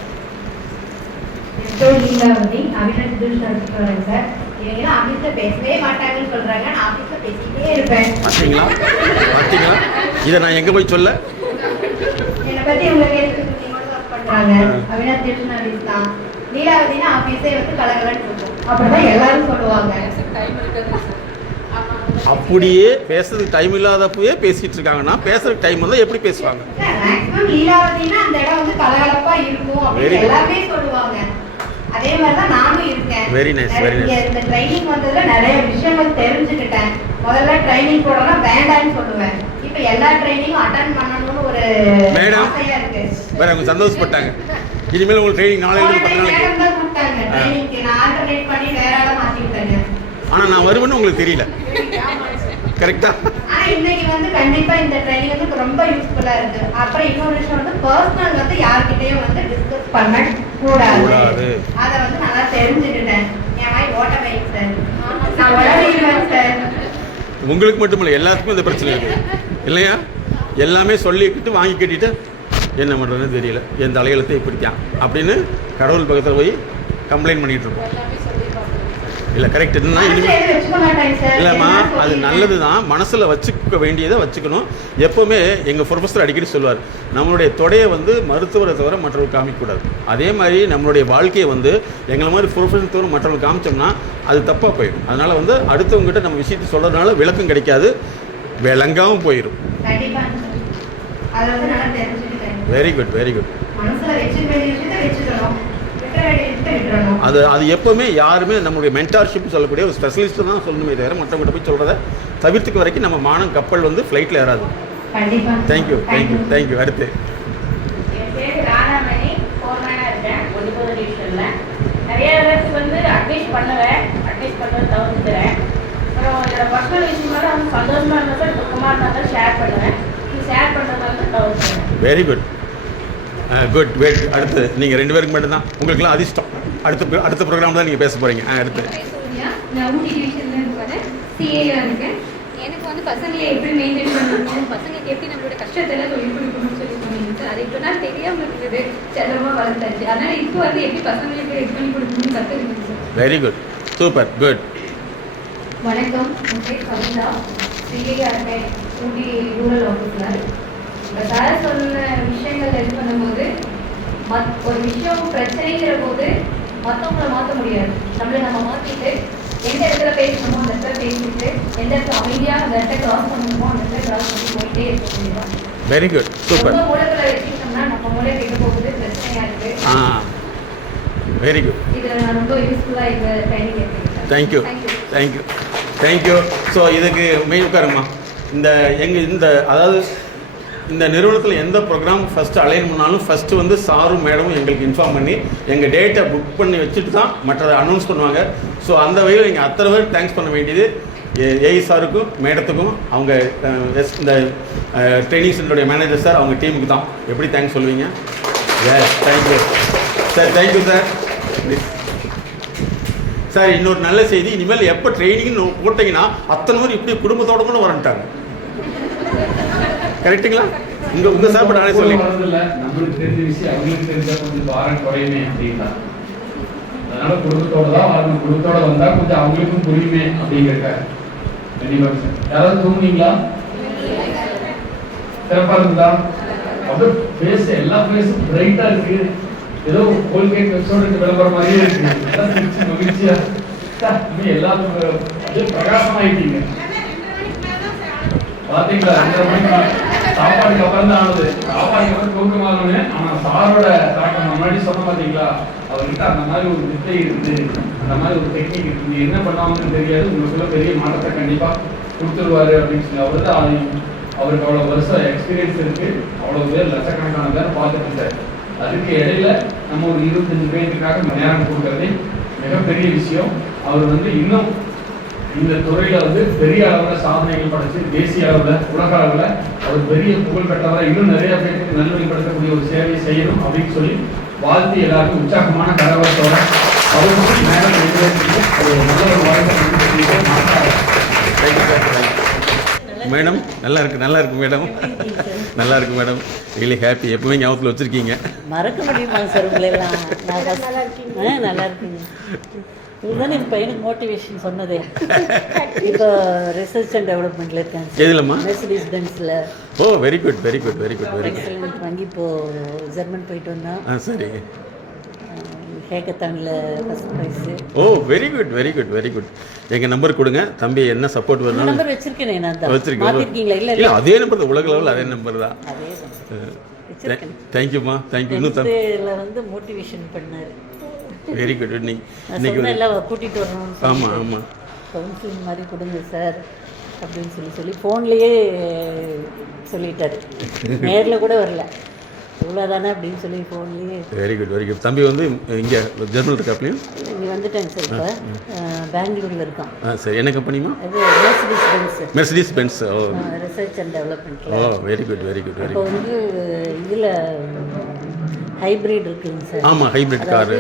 என் பேர் லீலாவதி. அபிநட் டிவிஷன் வரேன் சார். இவங்க ஆஃபீஸில் பேசவே மாட்டாங்கன்னு சொல்கிறாங்க. நான் ஆஃபீஸில் பேசிக்கிட்டே இருப்பேன். பார்த்தீங்களா பார்த்தீங்களா? இதை நான் எங்கே போய் சொல்ல? என்னை பற்றி உங்களுக்கு கேட்டுக்கிட்டு ஒர்க் பண்ணுறாங்க. அபிநட் டிவிஷன் ஆஃபீஸ் தான். லீலாவதினா ஆஃபீஸே வந்து கலகலன்னு இருக்கும். அப்படிதான் எல்லாரும் சொல்லுவாங்க. டைம் இருக்காது சார். அப்படியே பேசுறதுக்கு டைம் இல்லாதப்பவே பேசிட்டு இருக்காங்கன்னா பேசுறதுக்கு டைம் வந்தால் எப்படி பேசுவாங்க? மேக்ஸிமம் லீலாவதினா அந்த இடம் வந்து கலகலப்பா இருக்கும் அப்படின்னு எல்லாமே சொல்லுவாங்க. அதே மாதிரி தான் நானும் இருக்கேன். Very nice, very nice. இந்த ட்ரைனிங் வந்ததுல நிறைய விஷயங்கள் தெரிஞ்சுக்கிட்டேன். முதல்ல ட்ரைனிங் போடலாம் வேண்டாம்னு சொல்லுவேன். இப்போ எல்லா ட்ரைனிங்கும் அட்டெண்ட் பண்ணணும்னு ஒரு ஆசையா இருக்கு. வேற அவங்க சந்தோஷப்பட்டாங்க. இனிமேல் உங்களுக்கு ட்ரைனிங் நாளைக்கு 10 நாளைக்கு மேடம் தான் கூப்பிட்டாங்க ட்ரைனிங்க்கு. நான் ஆல்டர்னேட் பண்ணி வேற ஆள மாத்தி விட்டாங்க. ஆனால் நான் வருவேன்னு உங்களுக்கு தெரியல. கரெக்டா? ஆனா இன்னைக்கு வந்து கண்டிப்பா இந்த ட்ரைனிங் வந்து ரொம்ப யூஸ்ஃபுல்லா இருக்கு. அப்புறம் இன்னொரு விஷயம் வந்து பர்சனல் வந்து யார்கிட்டயும் வந்து டிஸ்கஸ் பண்ண கூடாது. அதை வந்து நல்லா தெரிஞ்சுக்கிட்டேன். என் மாதிரி ஓட்ட வைங்க சார். நான் உடனே சார். உங்களுக்கு மட்டும் இல்லை, எல்லாத்துக்கும் இந்த பிரச்சனை இருக்கு இல்லையா? எல்லாமே சொல்லிக்கிட்டு வாங்கி கட்டிட்டு என்ன பண்ணுறதுன்னு தெரியல, என் தலையெழுத்தை இப்படித்தான் அப்படின்னு கடவுள் பக்கத்தில் போய் கம்ப்ளைண்ட் பண்ணிகிட்டு இருக்கோம். இல்லை கரெக்ட். என்னன்னா இல்லைம்மா, அது நல்லது தான். மனசில் வச்சுக்க வேண்டியதை வச்சுக்கணும். எப்போவுமே எங்கள் ப்ரொஃபஸர் அடிக்கடி சொல்லுவார், நம்மளுடைய தொடையை வந்து மருத்துவரை தவிர மற்றவர்கள் காமிக்கக்கூடாது. அதே மாதிரி நம்மளுடைய வாழ்க்கையை வந்து எங்களை மாதிரி ப்ரொஃபஷனல் தவிர மற்றவர்கள் காமிச்சோம்னா அது தப்பாக போயிடும். அதனால் வந்து அடுத்தவங்ககிட்ட நம்ம விஷயத்தை சொல்கிறதுனால விளக்கம் கிடைக்காது, விளங்காமல் போயிடும். Very good, very good. அது எப்போவுமே யாருமே நம்மளுடைய மென்டார்ஷிப் சொல்லக்கூடிய ஒரு ஸ்பெஷலிஸ்ட்டு தான் சொல்லணுமே தவிர மற்றவங்கிட்ட போய் சொல்கிறத தவிர்த்துக்கு வரைக்கும் நம்ம மானம் கப்பல் வந்து ஃப்ளைட்டில் ஏறாது. Thank you thank you thank you. அடுத்து என் பேர் ராதாமணி. ஃபோர்மேனாக இருக்கேன். ஒலிபோத டிவிஷனில் நிறைய பேருக்கு வந்து அட்வைஸ் பண்ணுவேன் தவிர்த்துக்கிறேன். அப்புறம் என்னோட பர்சனல் விஷயமாக வந்து சந்தோஷமாக இருந்தால் துக்கமாக இருந்தால் ஷேர் பண்ணுவேன். ஷேர் பண்ணுறது வந்து தவிர்த்துக்கிறேன். Very good good. வெயிட். அடுத்து நீங்கள் 2 பேருக்கு மட்டும்தான், உங்களுக்குலாம் அதிர்ஷ்டம். அடுத்த ப்ரோக்ராம் தான் நீங்கள் பேச போகிறீங்க. அடுத்து நான் ஊட்டி டிவிஷன்லேருந்து வரேன். சிஏயாக இருக்கேன். எனக்கு வந்து பசங்களை எப்படி மெயின்டைன் பண்ணணும், பசங்களுக்கு எப்படி நம்மளோட கஷ்டத்தெல்லாம் சொல்லிக் கொடுக்கணும்னு சொல்லி சொன்னீங்க சார். அது இப்போ நான் தெரியாமல் இருக்குது, செல்லமாக வளர்த்தாச்சு. அதனால் இப்போ வந்து எப்படி பசங்களுக்கு இது பண்ணி கொடுக்கணும்னு கற்றுக்கிட்டு sir. Very good, super, good. வணக்கம். என் பேர் கவிதா. சிஏயாக இருக்கேன். ஊட்டி ரூரல் ஆஃபீஸில். இப்போ சார் சொன்ன விஷயங்கள் இது பண்ணும்போது ஒரு விஷயம் பிரச்சனைங்கிற போது மற்றவங்கள மாற்ற முடியாது. நம்மளை நம்ம மாற்றிட்டு எந்த இடத்துல பேசணுமோ அந்த இடத்துல பேசிட்டு, எந்த இடத்துல அமைதியாக அந்த இடத்த கிராஸ் பண்ணணுமோ அந்த இடத்துல கிராஸ் பண்ணி போயிட்டே இருக்க முடியும். Very good, super. நம்ம மூலங்களை வச்சுக்கிட்டோம்னா நம்ம மூளை கெட்டு போகுது, பிரச்சனையாக இருக்குது. Very good. இதில் நான் ரொம்ப யூஸ்ஃபுல்லாக இந்த ட்ரைனிங் எடுத்துக்கிட்டேன். தேங்க்யூ. ஸோ இதுக்கு மெய் உட்காருங்கம்மா. அதாவது இந்த நிறுவனத்தில் எந்த ப்ரோக்ராம் ஃபஸ்ட்டு அலைன் பண்ணாலும் ஃபஸ்ட்டு வந்து சாரும் மேடமும் எங்களுக்கு இன்ஃபார்ம் பண்ணி எங்கள் டேட்டை புக் பண்ணி வச்சுட்டு தான் மற்றதை அனௌன்ஸ் பண்ணுவாங்க. ஸோ அந்த வகையில் நீங்கள் அத்தனை பேர் தேங்க்ஸ் பண்ண வேண்டியது ஏஇ சாருக்கும் மேடத்துக்கும், அவங்க இந்த ட்ரைனிங் சென்டருடைய மேனேஜர் சார், அவங்க டீமுக்கு தான். எப்படி தேங்க்ஸ் சொல்லுவீங்க? Yes, thank you sir. Thank you sir. Sir, இன்னொரு நல்ல செய்தி, இனிமேல் எப்போ ட்ரைனிங்னு போட்டிங்கன்னா அத்தனை பேர் இப்படி குடும்பத்தோட கூட வரட்டாங்க. கரெக்டுங்களா? உங்கள் சாப்பிட நானே சொல்லி வரதில்லை. நம்மளுக்கு தெரிஞ்ச விஷயம் அவங்களுக்கு தெரிஞ்சா கொஞ்சம் பாரம் குறையுமே அப்படின்னா, அதனால குடும்பத்தோட தான் வரணும். குடும்பத்தோட வந்தால் கொஞ்சம் அவங்களுக்கும் புரியுமே அப்படிங்கிறக்காக. கண்டிப்பாக சார். யாராவது தூங்குனீங்களா? சிறப்பாக இருந்தா அப்படியே பேச எல்லா பேஸும் பிரைட்டாக இருக்கு. ஏதோ கோல்கேட் வெப்சோட விளம்பரம் மாதிரியே இருக்கு. எல்லாம் சிரிச்சு மகிழ்ச்சியா எல்லாம் அப்படியே பிரகாசமாயிட்டீங்க. பாத்தீங்களா? 2:30 மணிக்கு சாப்பாடுக்கு அப்புறம் தான் ஆனது. சாப்பாடுக்கு அப்புறம் தூக்கமாகணும்னு. ஆனா சாரோட தாக்கம் முன்னாடி சொன்ன பாத்தீங்களா, அவர்கிட்ட அந்த மாதிரி ஒரு வித்தை இருக்குது, அந்த மாதிரி ஒரு டெக்னிக் இருக்குது, என்ன பண்ணுவாங்கன்னு தெரியாது, உங்களுக்குள்ள பெரிய மாற்றத்தை கண்டிப்பா கொடுத்துருவாரு அப்படின்னு சொல்லி அவரு தான் அவருக்கு அவ்வளவு வருஷம் எக்ஸ்பீரியன்ஸ் இருக்கு. அவ்வளவு பேர் லட்சக்கணக்கான பேர் பார்த்துட்டு இருக்காரு. அதுக்கு இடையில நம்ம ஒரு 25 பேருக்காக நேரம் கொடுக்கறதே மிகப்பெரிய விஷயம். அவர் வந்து இன்னும் இந்த துறையில வந்து பெரிய அளவில் சாதனைகள் படைச்சு தேசிய அளவில் உலக அளவில் அவர் பெரிய புகழ் பெற்றவரை இன்னும் நிறைய பேருக்கு நல்வழிப்படுத்தக்கூடிய ஒரு சேவையை செய்யணும் அப்படின்னு சொல்லி வாழ்த்தி எல்லாருக்கும் உற்சாகமான கரவரத்தோட அவருக்கு மேடம் நல்ல ஒரு வாய்ப்பு. மேடம் நல்லா இருக்கு மேடம். நல்லா இருக்கு மேடம். Really happy. எப்பவுமே ஞாபகத்தில் வச்சிருக்கீங்க. மறக்க முடியுமா சார் உங்களெல்லாம்? நல்லா இருக்குங்க. இதுதான் என் பையனுக்கு மோட்டிவேஷன் சொன்னதே. இப்போ ரிசர்ச் அண்ட் டெவலப்மெண்ட்ல இருக்கேன். எதுலம்மா? மெர்சிடிஸ் பென்ஸ்ல. ஓ, வெரி குட். எக்ஸலன்ட் வாங்கி இப்போ ஜெர்மன் போயிட்டு வந்தோம். சரி. ஹேக்கத்தான்ல ஃபர்ஸ்ட் பிரைஸ். ஓ, வெரி குட். எங்க நம்பர் கொடுங்க. தம்பி என்ன சப்போர்ட் வேணும்? நம்பர் வச்சிருக்கேனே நான் தான். வச்சிருக்கீங்க? மாத்திருக்கீங்களா? இல்ல அதே நம்பர் தான். உலக லெவல் அதே நம்பர் தான். வச்சிருக்கேன். தேங்க்யூமா. தேங்க்யூ. இன்னும் வந்து மோட்டிவேஷன் பண்ணாரு. Very good. இன்னைக்கு எல்லாம் கூட்டிட்டு வரணும். ஆமா கவுன்சிலிங் மாதிரி கொடுங்க சார் அப்படின்னு சொல்லி ஃபோன்லேயே சொல்லிட்டாரு. நேரில் கூட வரல. இவ்வளோதானே அப்படின்னு சொல்லி ஃபோன்லேயே. Very good. தம்பி வந்து இங்கே ஜெர்மன் இருக்காப்லையும் இங்கே வந்துட்டேங்க சார். இப்போ பெங்களூரில் இருக்கான். சரி. என்ன கம்பெனிமா? அது Mercedes Benz. Oh, research and development. Oh, very good. இப்போ வந்து இதில் ஹைப்ரிட் இருக்குங்க சார். ஆமாம், ஹைப்ரிட் கார்.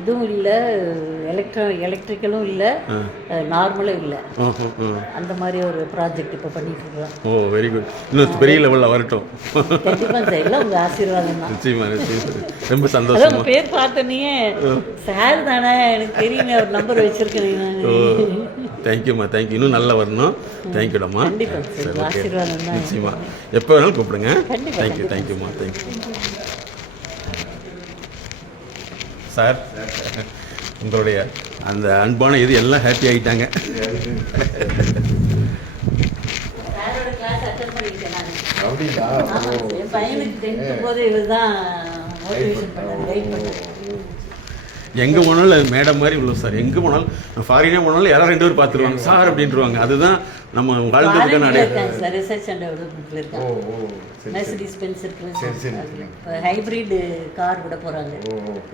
இதுவும் இல்லை, எலக்ட்ரிக்கலும் இல்லை, நார்மலும் இல்லை. அந்த மாதிரி ஒரு ப்ராஜெக்ட் இப்போ பண்ணிட்டு இருக்கோம். ஓ, வெரி குட். இன்னும் பெரிய லெவலில் வரட்டும். கண்டிப்பாக சார். எல்லாம் உங்கள் ஆசீர்வாதம் தான். நிச்சயமா. ரொம்ப சந்தோஷம். உங்கள் பேர் பார்த்தோன்னே சார் தானே எனக்கு தெரியுங்க, ஒரு நம்பர் வச்சிருக்கேன். தேங்க்யூம்மா. தேங்க்யூ. இன்னும் நல்லா வரணும். தேங்க்யூடாம்மா. கண்டிப்பாக சார். ஆசீர்வாதம் தான். நிச்சயமா. எப்போ வேணாலும் கூப்பிடுங்க. தேங்க்யூம்மா. Thank you sir. உங்களுடைய அந்த அன்பான இது எல்லாம் ஹாப்பி ஆகிட்டாங்க. என் பையனுக்கு 10th போது இதுதான் மோட்டிவேஷன் பண்ணாரு, கைட் பண்ணாரு. எங்கே போனாலும் மேடம் மாதிரி உள்ள சார். எங்கே போனாலும் ஃபாரினே போனாலும் யாராவது 2 பேர் பார்த்துருவாங்க சார் அப்படின்ட்டுருவாங்க. அதுதான் நம்ம வாழ்ந்ததுக்கான அடையாளம் சார். ரிசர்ச் அண்ட் டெவலப்மெண்ட்ல இருக்காங்க. மெர்சிடிஸ் பென்ஸ் இருக்கு. ஹைப்ரிட் கார் கூட போறாங்க.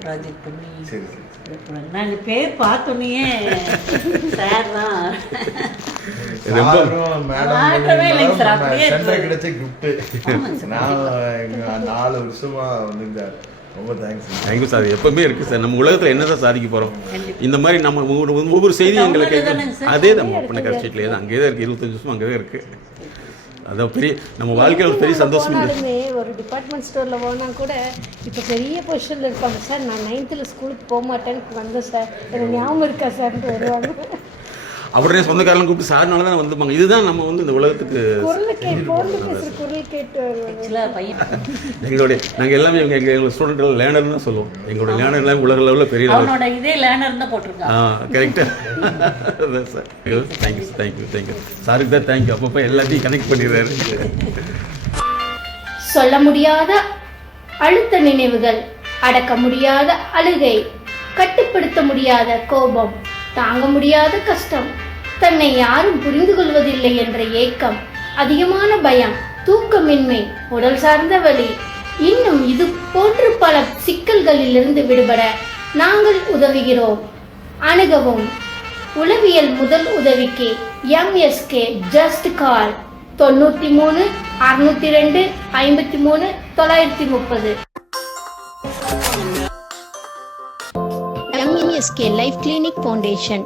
ப்ராஜெக்ட் பண்ணி நான் இந்த பேர் பார்த்தோன்னே சார் தான். ரொம்ப கிடைச்ச கிஃப்ட். நான் 4 வருஷமா வந்திருந்தார். ரொம்ப தேங்க்யூ சார். எப்பவுமே இருக்குது சார். நம்ம உலகத்தில் என்னதான் சாதிக்க போகிறோம்? இந்த மாதிரி நம்ம ஒவ்வொரு செய்தியும் எங்களுக்கு அதே தான் பண்ண ஸ்ட்ரீட்லேயே தான். அங்கேயே தான் இருக்குது. 25 வருஷம் அங்கே தான் இருக்குது. அதான் பெரிய நம்ம வாழ்க்கையில் ஒரு பெரிய சந்தோஷம். ஒரு டிபார்ட்மெண்ட் ஸ்டோரில் போனால் கூட இப்போ பெரிய பொசிஷனில் இருப்பாங்க சார். நான் 9th ஸ்கூலுக்கு போக மாட்டேன்னு வந்தேன் சார், எனக்கு ஞாபகம் இருக்கா சார்ன்ட்டு வருவாங்க. உடனே சொந்தக்காரெல்லாம் கூப்பிட்டு சார்னால தான் வந்துப்பாங்க. இதுதான் நம்ம வந்து இந்த உலகத்துக்கு ஆக்சுவலாக பையன் எங்களுடைய நாங்கள் எல்லாமே எங்கள் ஸ்டூடெண்ட் லேர்னர் தான் சொல்லுவோம். எங்களுடைய லேர்னர் எல்லாம் உலக லெவலில் பெரிய level. அவனோட இதே லேர்னர் தான் போட்டிருக்கான். கரெக்டாக சார். தேங்க்யூ சாருக்கு தான் தேங்க்யூ. அப்பப்போ எல்லாத்தையும் கனெக்ட் பண்ணிடுறாரு. சொல்ல முடியாத அழுத்த நினைவுகள், அடக்க முடியாத அழுகை, கட்டுப்படுத்த முடியாத கோபம், தாங்க முடியாத கஷ்டம், தன்னை யாரும் புரிந்து கொள்வதில்லை என்ற ஏக்கம், அதிகமான பயம், தூக்கமின்மை, உடல் சார்ந்த வலி, இன்னும் இது போன்று பல சிக்கல்களிலிருந்து விடுபட நாங்கள் உதவுகிறோம். அணுகவும். உளவியல் முதல் உதவிக்கு MSK just call 93 602 53 930. MSK Life Clinic Foundation.